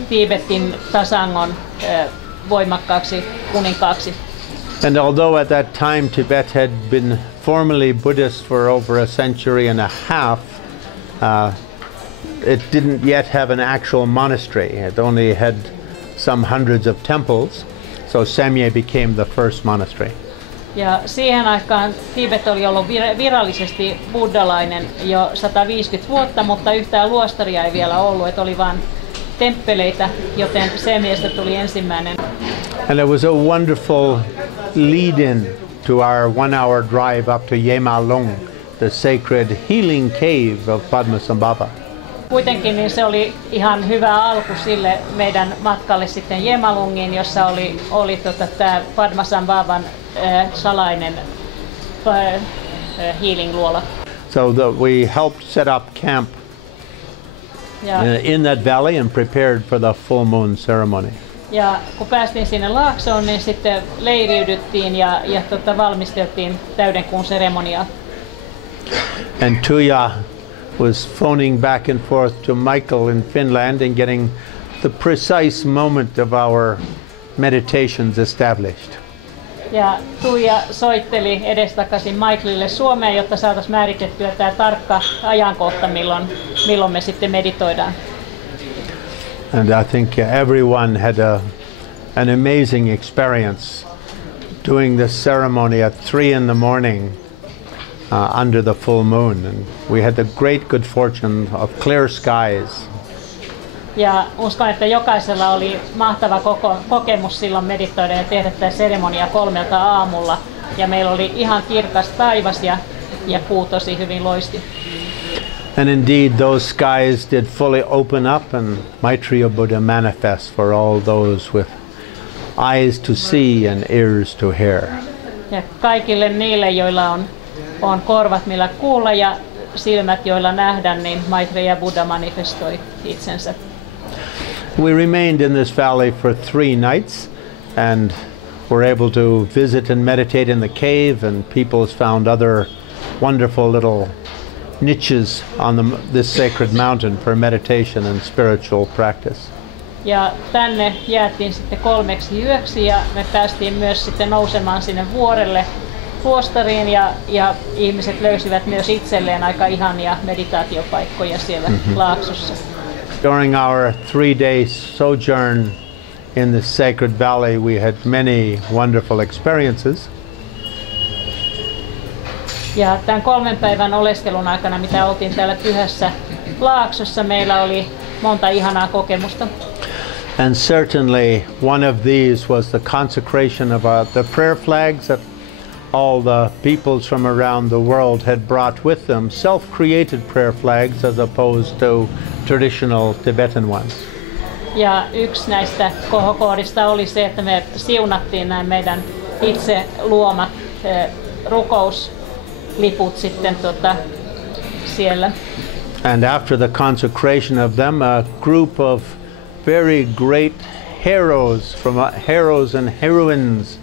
Tibetin tasangon voimakkaaksi kuninkaaksi. And although at that time Tibet had been formally Buddhist for over a century and a half, it didn't yet have an actual monastery. It only had some hundreds of temples, so Samye became the first monastery. Ja siihen aikaan Tibet oli ollut virallisesti buddhalainen jo 150 vuotta, mutta yhtään luostaria ei vielä ollut, että oli vain temppeleitä, joten Samyestä tuli ensimmäinen. And it was a wonderful lead-in to our 1-hour drive up to Yemalong the sacred healing cave of Padmasambhava. Kuitenkin niin se oli ihan hyvä alku sille meidän matkalle sitten Jemalungiin, jossa oli tämä Padmasambhavan salainen healing luola. So we helped set up camp in that valley and prepared for the full moon ceremony. Ja kun päästiin sinne laaksoon, niin sitten leiriydyttiin ja valmisteltiin täydenkuun seremoniaa. And Tuija was phoning back and forth to Michael in Finland and getting the precise moment of our meditations established. Ja Tuija soitteli edestakaisin Michaelille Suomeen, jotta saataisiin määritettyä tämä tarkka ajankohta, milloin me sitten meditoidaan. And I think everyone had an amazing experience doing this ceremony at 3 in the morning under the full moon. And we had the great good fortune of clear skies. Ja uskon, että jokaisella oli mahtava kokemus silloin meditoida ja tehdä tämä seremonia 3 aamulla. Ja meillä oli ihan kirkas taivas ja kuu tosi hyvin loisti. And indeed those skies did fully open up and Maitreya Buddha manifest for all those with eyes to see and ears to hear. Ja kaikille niille, joilla on korvat millä kuulla ja silmät joilla nähdä, niin Maitreya Buddha manifestoi itsensä. We remained in this valley for 3 nights and were able to visit and meditate in the cave, and peoples found other wonderful little niches on this sacred mountain for meditation and spiritual practice. Ja tänne jäätiin sitten 3 yöksi ja me päästiin myös sitten nousemaan sinne vuorelle luostariin ja ihmiset löysivät myös itselleen aika ihania meditaatiopaikkoja siellä laaksossa. During our 3-day sojourn in this sacred valley, we had many wonderful experiences. Ja tämän 3 päivän oleskelun aikana, mitä oltiin täällä pyhässä laaksossa, meillä oli monta ihanaa kokemusta. And certainly one of these was the consecration of the prayer flags that all the peoples from around the world had brought with them, self-created prayer flags as opposed to traditional Tibetan ones. Ja yksi näistä kohokohdista oli se, että me siunattiin nämä meidän itse luomat rukousliput sitten siellä. And after the consecration of them, a group of very great heroes and heroines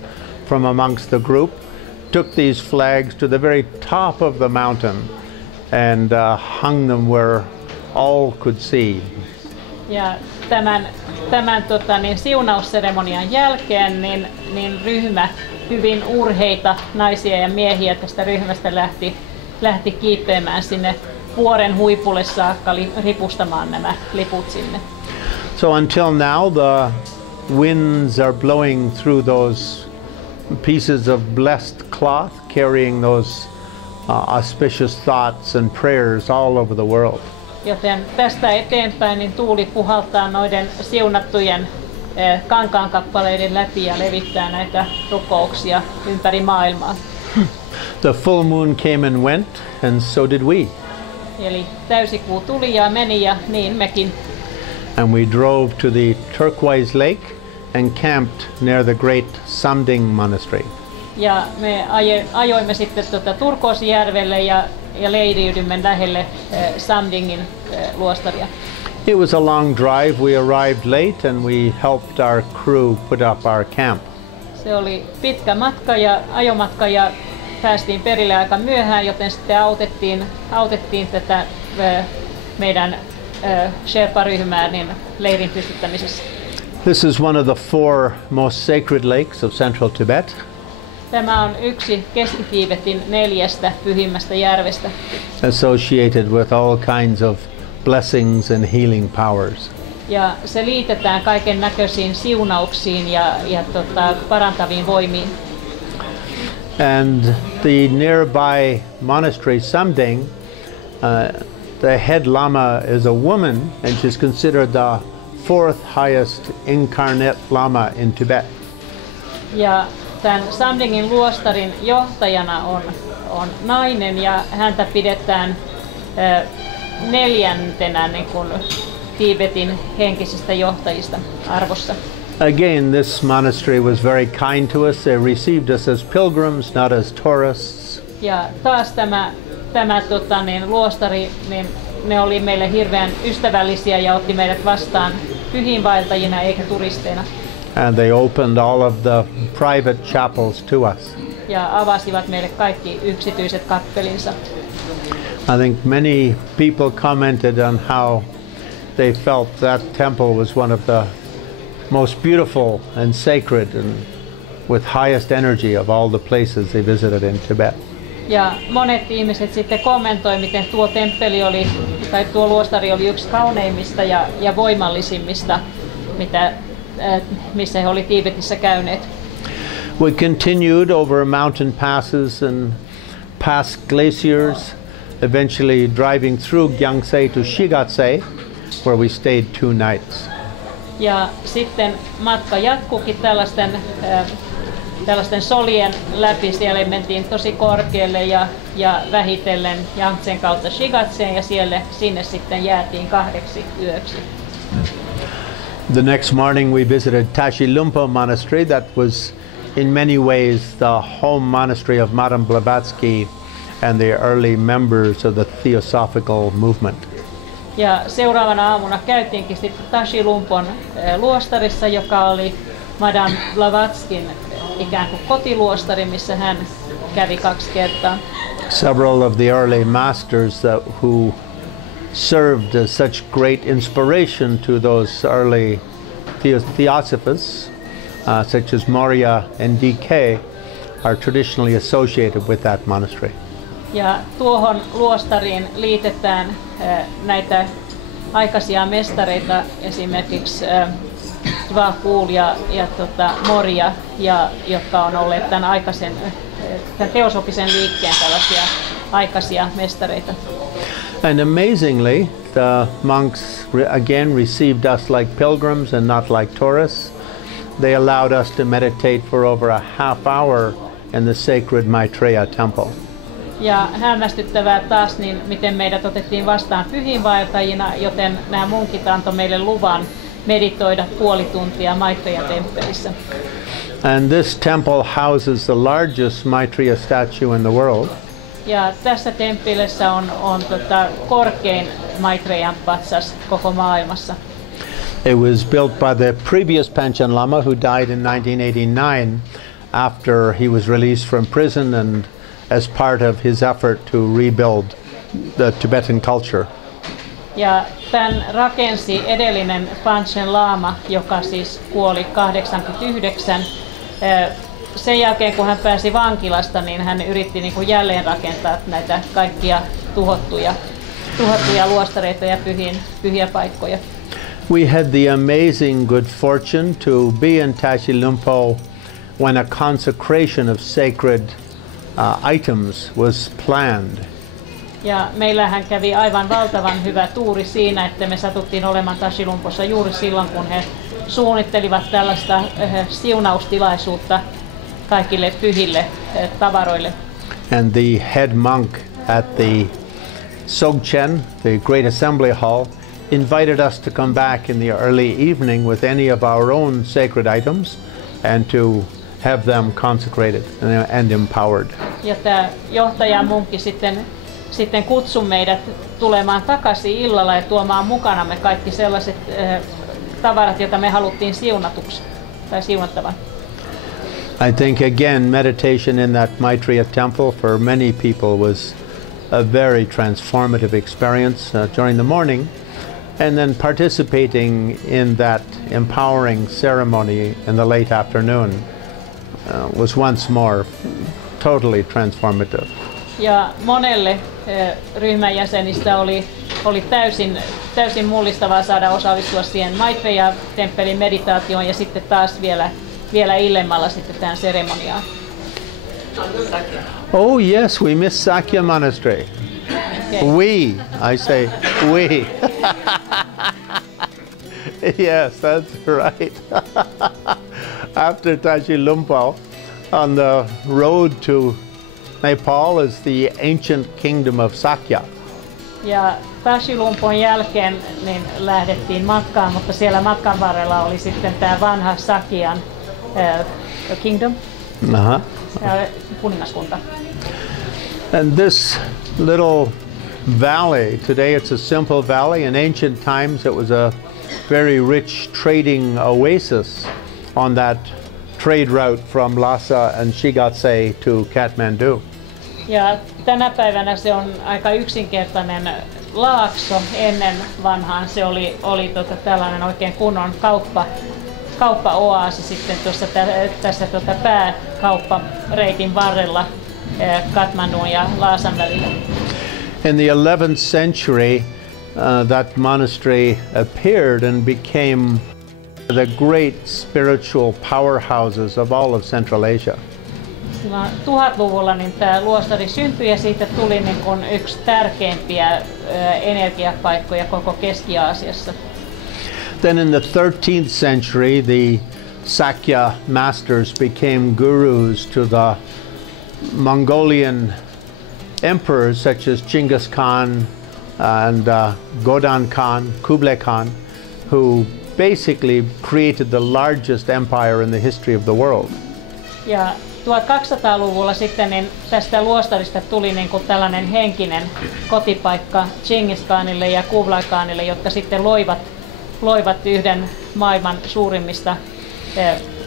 from amongst the group took these flags to the very top of the mountain and hung them where all could see. Ja tämän siunausseremonian jälkeen niin ryhmä hyvin urheita naisia ja miehiä tästä ryhmästä lähti kiipeämään sinne vuoren huipulle saakka ripustamaan nämä liput sinne. So until now the winds are blowing through those pieces of blessed cloth, carrying those auspicious thoughts and prayers all over the world. Joten tästä eteenpäin niin tuuli puhaltaa noiden siunattujen kankaankappaleiden läpi ja levittää näitä rukouksia ympäri maailmaa. The full moon came and went, and so did we. Eli täysikuu tuli ja meni ja niin mekin. And we drove to the turquoise lake and camped near the great Samding Monastery. Ja me ajoimme sitten Turkoosijärvelle ja leiriydymme lähelle Samdingin luostaria. It was a long drive. We arrived late and we helped our crew put up our camp. Se oli pitkä ajomatka ja päästiin perille aika myöhään, joten sitten autettiin tätä meidän Sherpa-ryhmää niin leirin pystyttämisessä. This is one of the 4 most sacred lakes of central Tibet. Tämä on yksi Keski-Tiibetin 4 pyhimmästä järvestä. Associated with all kinds of blessings and healing powers. Ja se liitetään kaiken näköisiin siunauksiin ja parantaviin voimiin. And the nearby monastery Samding, the head lama is a woman, and she's considered the 4th highest incarnate lama in Tibet. Ja tämän Samdingin luostarin johtajana on nainen ja häntä pidetään neljäntenä niin kuin Tibetin henkisistä johtajista arvossa. Again, this monastery was very kind to us. They received us as pilgrims, not as tourists. Ja taas tämä luostari, niin ne oli meille hirveän ystävällisiä ja otti meidät vastaan pyhiinvaeltajina eikä turisteina. And they opened all of the private chapels to us. Ja avasivat meille kaikki yksityiset kappelinsa. I think many people commented on how they felt that temple was one of the most beautiful and sacred and with highest energy of all the places they visited in Tibet. Ja monet ihmiset sitten kommentoi, miten tuo temppeli oli, tai tuo luostari oli yksi kauneimmista ja voimallisimmista, missä he oli Tiibetissä käyneet. We continued over mountain passes and past glaciers, eventually driving through Gyeongse to Shigatse, where we stayed 2 nights. Ja sitten matka jatkuikin tällaisten solien läpi. Siellä mentiin tosi korkealle ja vähitellen Yangtsen kautta Shigatseen ja sinne sitten jäätiin 2 yöksi. The next morning we visited Tashi Lhunpo Monastery. That was in many ways the home monastery of Madame Blavatsky and the early members of the Theosophical movement. Ja seuraavana aamuna käytiinkin sitten Tashi Lhunpon luostarissa, joka oli Madame Blavatskin ikään kuin kotiluostari, missä hän kävi 2 kertaa. Several of the early masters who served as such great inspiration to those early theosophists, such as Maurya and DK, are traditionally associated with that monastery. Ja tuohon luostariin liitetään näitä aikaisia mestareita, esimerkiksi Dwight ja Maurya, jotka on olleet tämän teosofisen liikkeen tällaisia aikaisia mestareita. And amazingly, the monks again received us like pilgrims and not like tourists. They allowed us to meditate for over a half hour in the sacred Maitreya temple. Ja hämmästyttävää taas, niin miten meidät otettiin vastaan pyhiinvaeltajina, joten nämä munkit antoi meille luvan meditoida puoli tuntia Maitreya-temppelissä. And this temple houses the largest Maitreya statue in the world. Ja tässä temppelissä on korkein Maitreyan patsas koko maailmassa. It was built by the previous Panchen Lama who died in 1989 after he was released from prison and as part of his effort to rebuild the Tibetan culture. Ja tämän rakensi edellinen Panchen Lama, joka siis kuoli 89. Sen jälkeen kun hän pääsi vankilasta, niin hän yritti niin kuin jälleen rakentaa näitä kaikkia tuhottuja luostareita ja pyhiä paikkoja. We had the amazing good fortune to be in Tashi Lhunpo when a consecration of sacred items was planned. Ja meillähän kävi aivan valtavan hyvä tuuri siinä, että me satuttiin olemaan Tashi Lhunpossa juuri silloin, kun he suunnittelivat tällaista siunaustilaisuutta kaikille pyhille tavaroille. And the head monk at the Songtsen, the Great Assembly Hall, invited us to come back in the early evening with any of our own sacred items and to have them consecrated and empowered. Ja tämä johtajamunkki sitten kutsui meidät tulemaan takaisin illalla ja tuomaan mukanamme kaikki sellaiset tavarat, joita me haluttiin siunatuksi tai siunattavan. I think again meditation in that Maitreya temple for many people was a very transformative experience during the morning, and then participating in that empowering ceremony in the late afternoon was once more totally transformative. Ja monelle ryhmän jäsenistä oli täysin mullistavaa saada osallistua siihen Maitreya-temppelin meditaatioon ja sitten taas vielä illemmalla sitten tähän seremoniaan. Oh yes, we miss Samye Monastery. Okay. We, I say we. Yes, that's right. After Tashi Lhunpo, on the road to Nepal is the ancient kingdom of Sakya. Ja Tashi Lhunpon jälkeen niin lähdettiin matkaan, mutta siellä matkan varrella oli sitten tämä vanha Sakyan kingdom, kuningaskunta. And this little valley, today it's a simple valley. In ancient times it was a very rich trading oasis on that trade route from Lhasa and Shigatse to Kathmandu. Ja tänä päivänä se on aika yksinkertainen laakso. Ennen vanhaan se oli tällainen oikein kunnon kauppaoaasi sitten tuossa tässä pääkauppareitin varrella Kathmandun ja Lhasan välillä. In the 11th century, that monastery appeared and became the great spiritual powerhouses of all of Central Asia. 1000-luvulla niin tämä luostari syntyi ja siitä tuli niin kuin yksi tärkeimpiä energiapaikkoja koko Keski-Aasiassa. Then in the 13th century, the Sakya masters became gurus to the Mongolian emperors such as Genghis Khan and Godan Khan, Kublai Khan, who basically created the largest empire in the history of the world. Ja 1200-luvulla sitten niin tästä luostarista tuli niin kuin tällainen henkinen kotipaikka Genghis Khanille ja Kublai Khanille, jotka sitten loivat yhden maailman suurimmista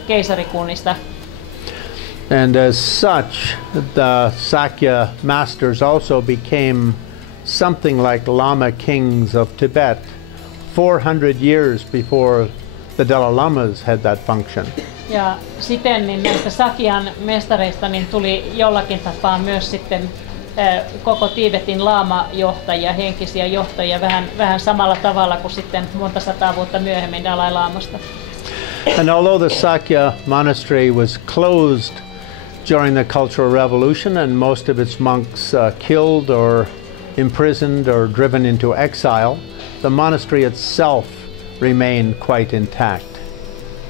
keisarikunnista. And as such, the Sakya masters also became something like Lama kings of Tibet 400 years before the Dalai Lamas had that function. Ja siten niin näistä Sakyan mestareista niin tuli jollakin tapaa myös sitten koko Tibetin laama-johtajia, henkisiä johtajia vähän samalla tavalla kuin sitten monta sataa vuotta myöhemmin Dalai Lamasta. And although the Sakya monastery was closed during the Cultural Revolution and most of its monks killed or imprisoned or driven into exile, the monastery itself remained quite intact.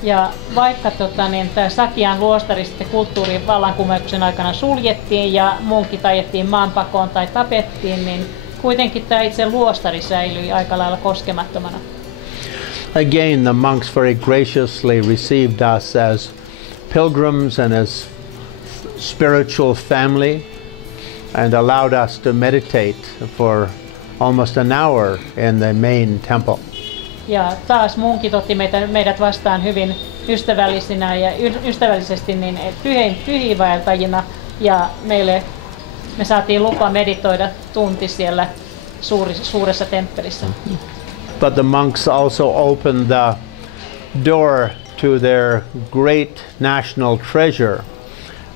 Ja vaikka niin tämä Sakyan luostari sitten kulttuurivallankumouksen aikana suljettiin ja munkit ajettiin maanpakoon tai tapettiin, niin kuitenkin tämä itse luostari säilyi aika lailla koskemattomana. Again, the monks very graciously received us as pilgrims and as spiritual family and allowed us to meditate for almost an hour in the main temple. Ja taas munkit otti meidät vastaan hyvin ystävällisinä ja ystävällisesti niin pyhiinvaeltajina ja me saatiin lupa meditoida tunti siellä suuressa temppelissä. But the monks also opened the door to their great national treasure,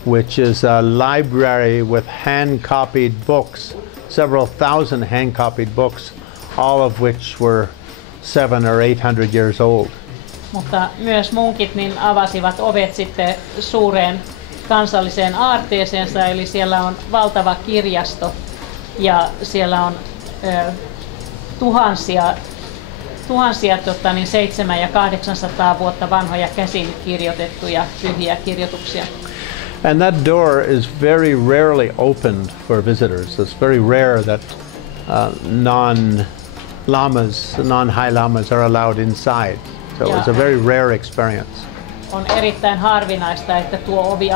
which is a library with hand-copied books, several thousand hand-copied books, all of which were 700 or 800 years old. Mutta myös munkit niin avasivat ovet sitten suureen kansalliseen aarteeseensa, eli siellä on valtava kirjasto ja siellä on tuhansia 700 ja 800 vuotta vanhoja käsin kirjoitettuja pyhiä kirjoituksia. And that door is very rarely opened for visitors. It's very rare that non-high lamas are allowed inside. So it's a very rare experience. On erittäin harvinaista, että tuo ovi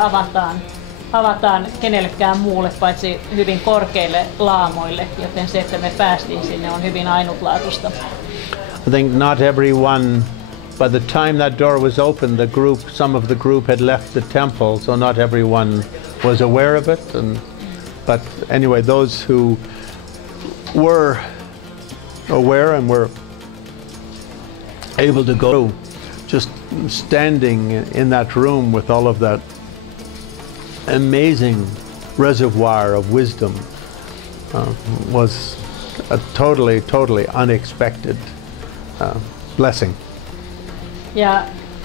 avataan kenellekään muulle paitsi hyvin korkeille laamoille, joten se, että me päästiin sinne, on hyvin ainutlaatuista. I think not everyone, by the time that door was open, some of the group had left the temple, so not everyone was aware of it. But anyway, those who were aware and were able to go, just standing in that room with all of that amazing reservoir of wisdom was a totally unexpected blessing. Ja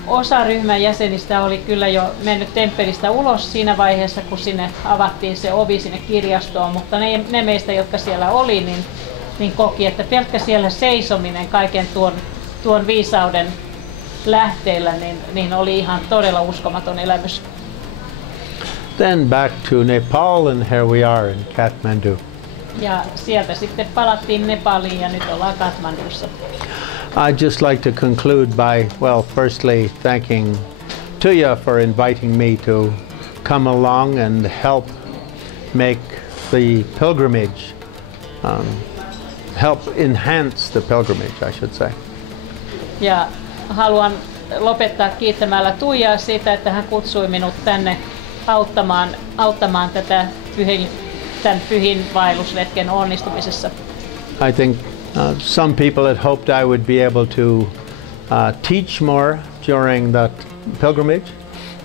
osa ryhmän jäsenistä oli kyllä jo mennyt temppelistä ulos siinä vaiheessa, kun sinne avattiin se ovi sinne kirjastoon, mutta ne meistä, jotka siellä oli, niin koki, että pelkkä siellä seisominen kaiken tuon viisauden lähteellä niin oli ihan todella uskomaton elämys. Then back to Nepal, and here we are in Kathmandu. Ja sieltä sitten palattiin Nepaliin ja nyt ollaan Kathmandussa. I'd just like to conclude by, well, firstly thanking Tuija for inviting me to come along and help make the pilgrimage, help enhance the pilgrimage, I should say. Ja haluan lopettaa kiittämällä Tuijaa siitä, että hän kutsui minut tänne auttamaan tämän pyhinvaellusretken onnistumisessa. I think some people had hoped I would be able to teach more during that pilgrimage,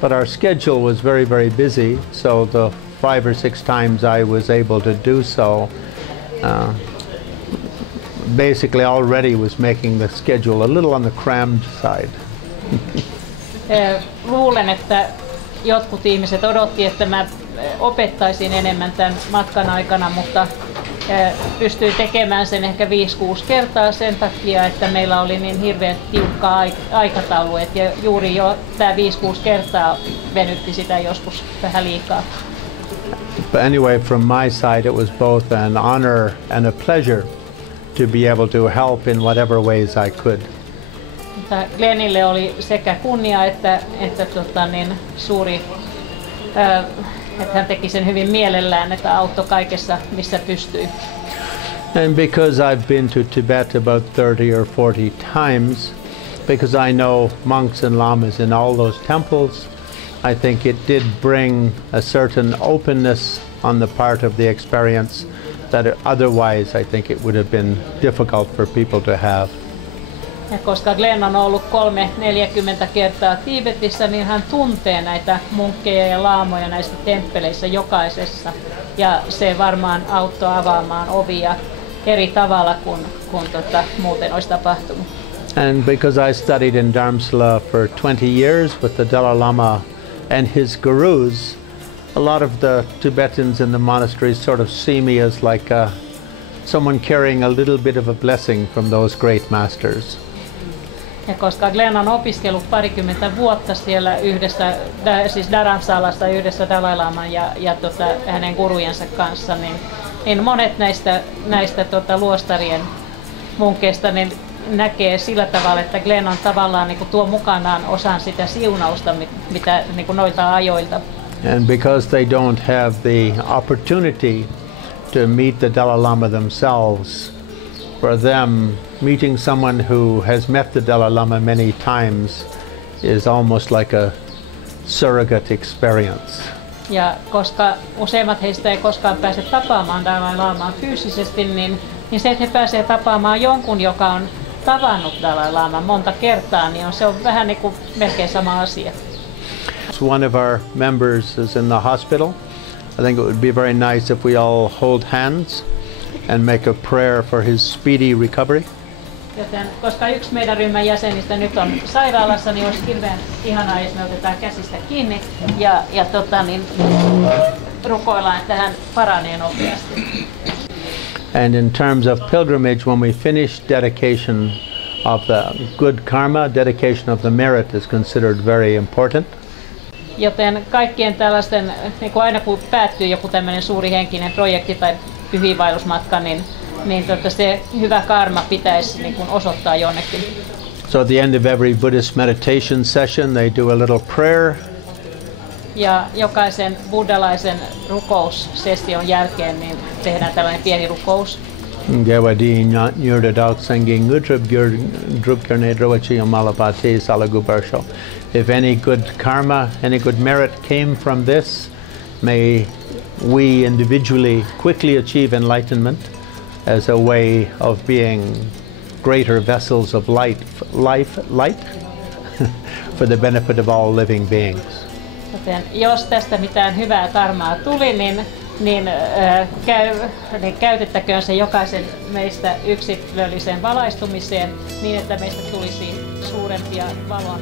but our schedule was very, very busy, so the 5 or 6 times I was able to do so basically already was making the schedule a little on the crammed side. Luulen, että jotkut ihmiset odotti, että mä opettaisin enemmän tämän matkan aikana, mutta pystyin tekemään sen ehkä 5-6 kertaa sen takia, että meillä oli niin hirveän tiukka aikataulu, että juuri jo tämä 5-6 kertaa venytti sitä joskus vähän liikaa. But anyway, from my side it was both an honor and a pleasure to be able to help in whatever ways I could. Glennille oli sekä kunnia että suuri, että hän teki sen hyvin mielellään, että auttoi kaikessa missä pystyi. And because I've been to Tibet about 30 or 40 times, because I know monks and lamas in all those temples, I think it did bring a certain openness on the part of the experience that otherwise I think it would have been difficult for people to have. Ja koska Glenn on ollut 30-40 kertaa Tibetissä, niin hän tuntee näitä munkkeja ja laamoja näissä temppeleissä jokaisessa. Ja se varmaan auttoi avaamaan ovia eri tavalla kuin muuten olisi tapahtunut. And because I studied in Dharamsala for 20 years with the Dalai Lama and his gurus, a lot of the Tibetans in the monasteries sort of see me as like someone carrying a little bit of a blessing from those great masters. Ja koska Glenn on opiskellut parikymmentä vuotta siellä yhdessä, siis Dharamsalassa yhdessä Dalai Laman ja hänen gurujensa kanssa, niin monet näistä luostarien munkeista niin näkee sillä tavalla, että Glenn on tavallaan niin kuin tuo mukanaan osan sitä siunausta, mitä niin kuin noilta ajoilta. And because they don't have the opportunity to meet the Dalai Lama themselves, for them meeting someone who has met the Dalai Lama many times is almost like a surrogate experience. Ja koska useimmat heistä ei koskaan pääse tapaamaan Dalai Lamaa fyysisesti, niin se, että he pääsee tapaamaan jonkun, joka on tavannut Dalai Laman monta kertaa, niin se on vähän niin kuin melkein sama asia. One of our members is in the hospital. I think it would be very nice if we all hold hands and make a prayer for his speedy recovery. Joten koska yksi meidän ryhmän jäsenistä nyt on sairaalassa, niin olisi hirveän ihanaa, jos me otetaan käsistä kiinni ja rukoillaan, että hän paranee nopeasti. And in terms of pilgrimage, when we finish dedication of the good karma, dedication of the merit is considered very important. Joten kaikkien tällaisten, niin kuin aina kun päättyy joku tämmöinen suuri henkinen projekti tai pyhiinvaellusmatka, niin se hyvä karma pitäisi niin kuin osoittaa jonnekin. So at the end of every Buddhist meditation session, they do a little prayer. Ja jokaisen buddhalaisen rukoussession jälkeen niin tehdään tällainen pieni rukous. If any good karma, any good merit came from this, may we individually quickly achieve enlightenment as a way of being greater vessels of light for the benefit of all living beings. Joten jos tästä mitään hyvää karmaa tuli, niin käytettäköön se jokaisen meistä yksilölliseen valaistumiseen niin, että meistä tulisi suurempia valon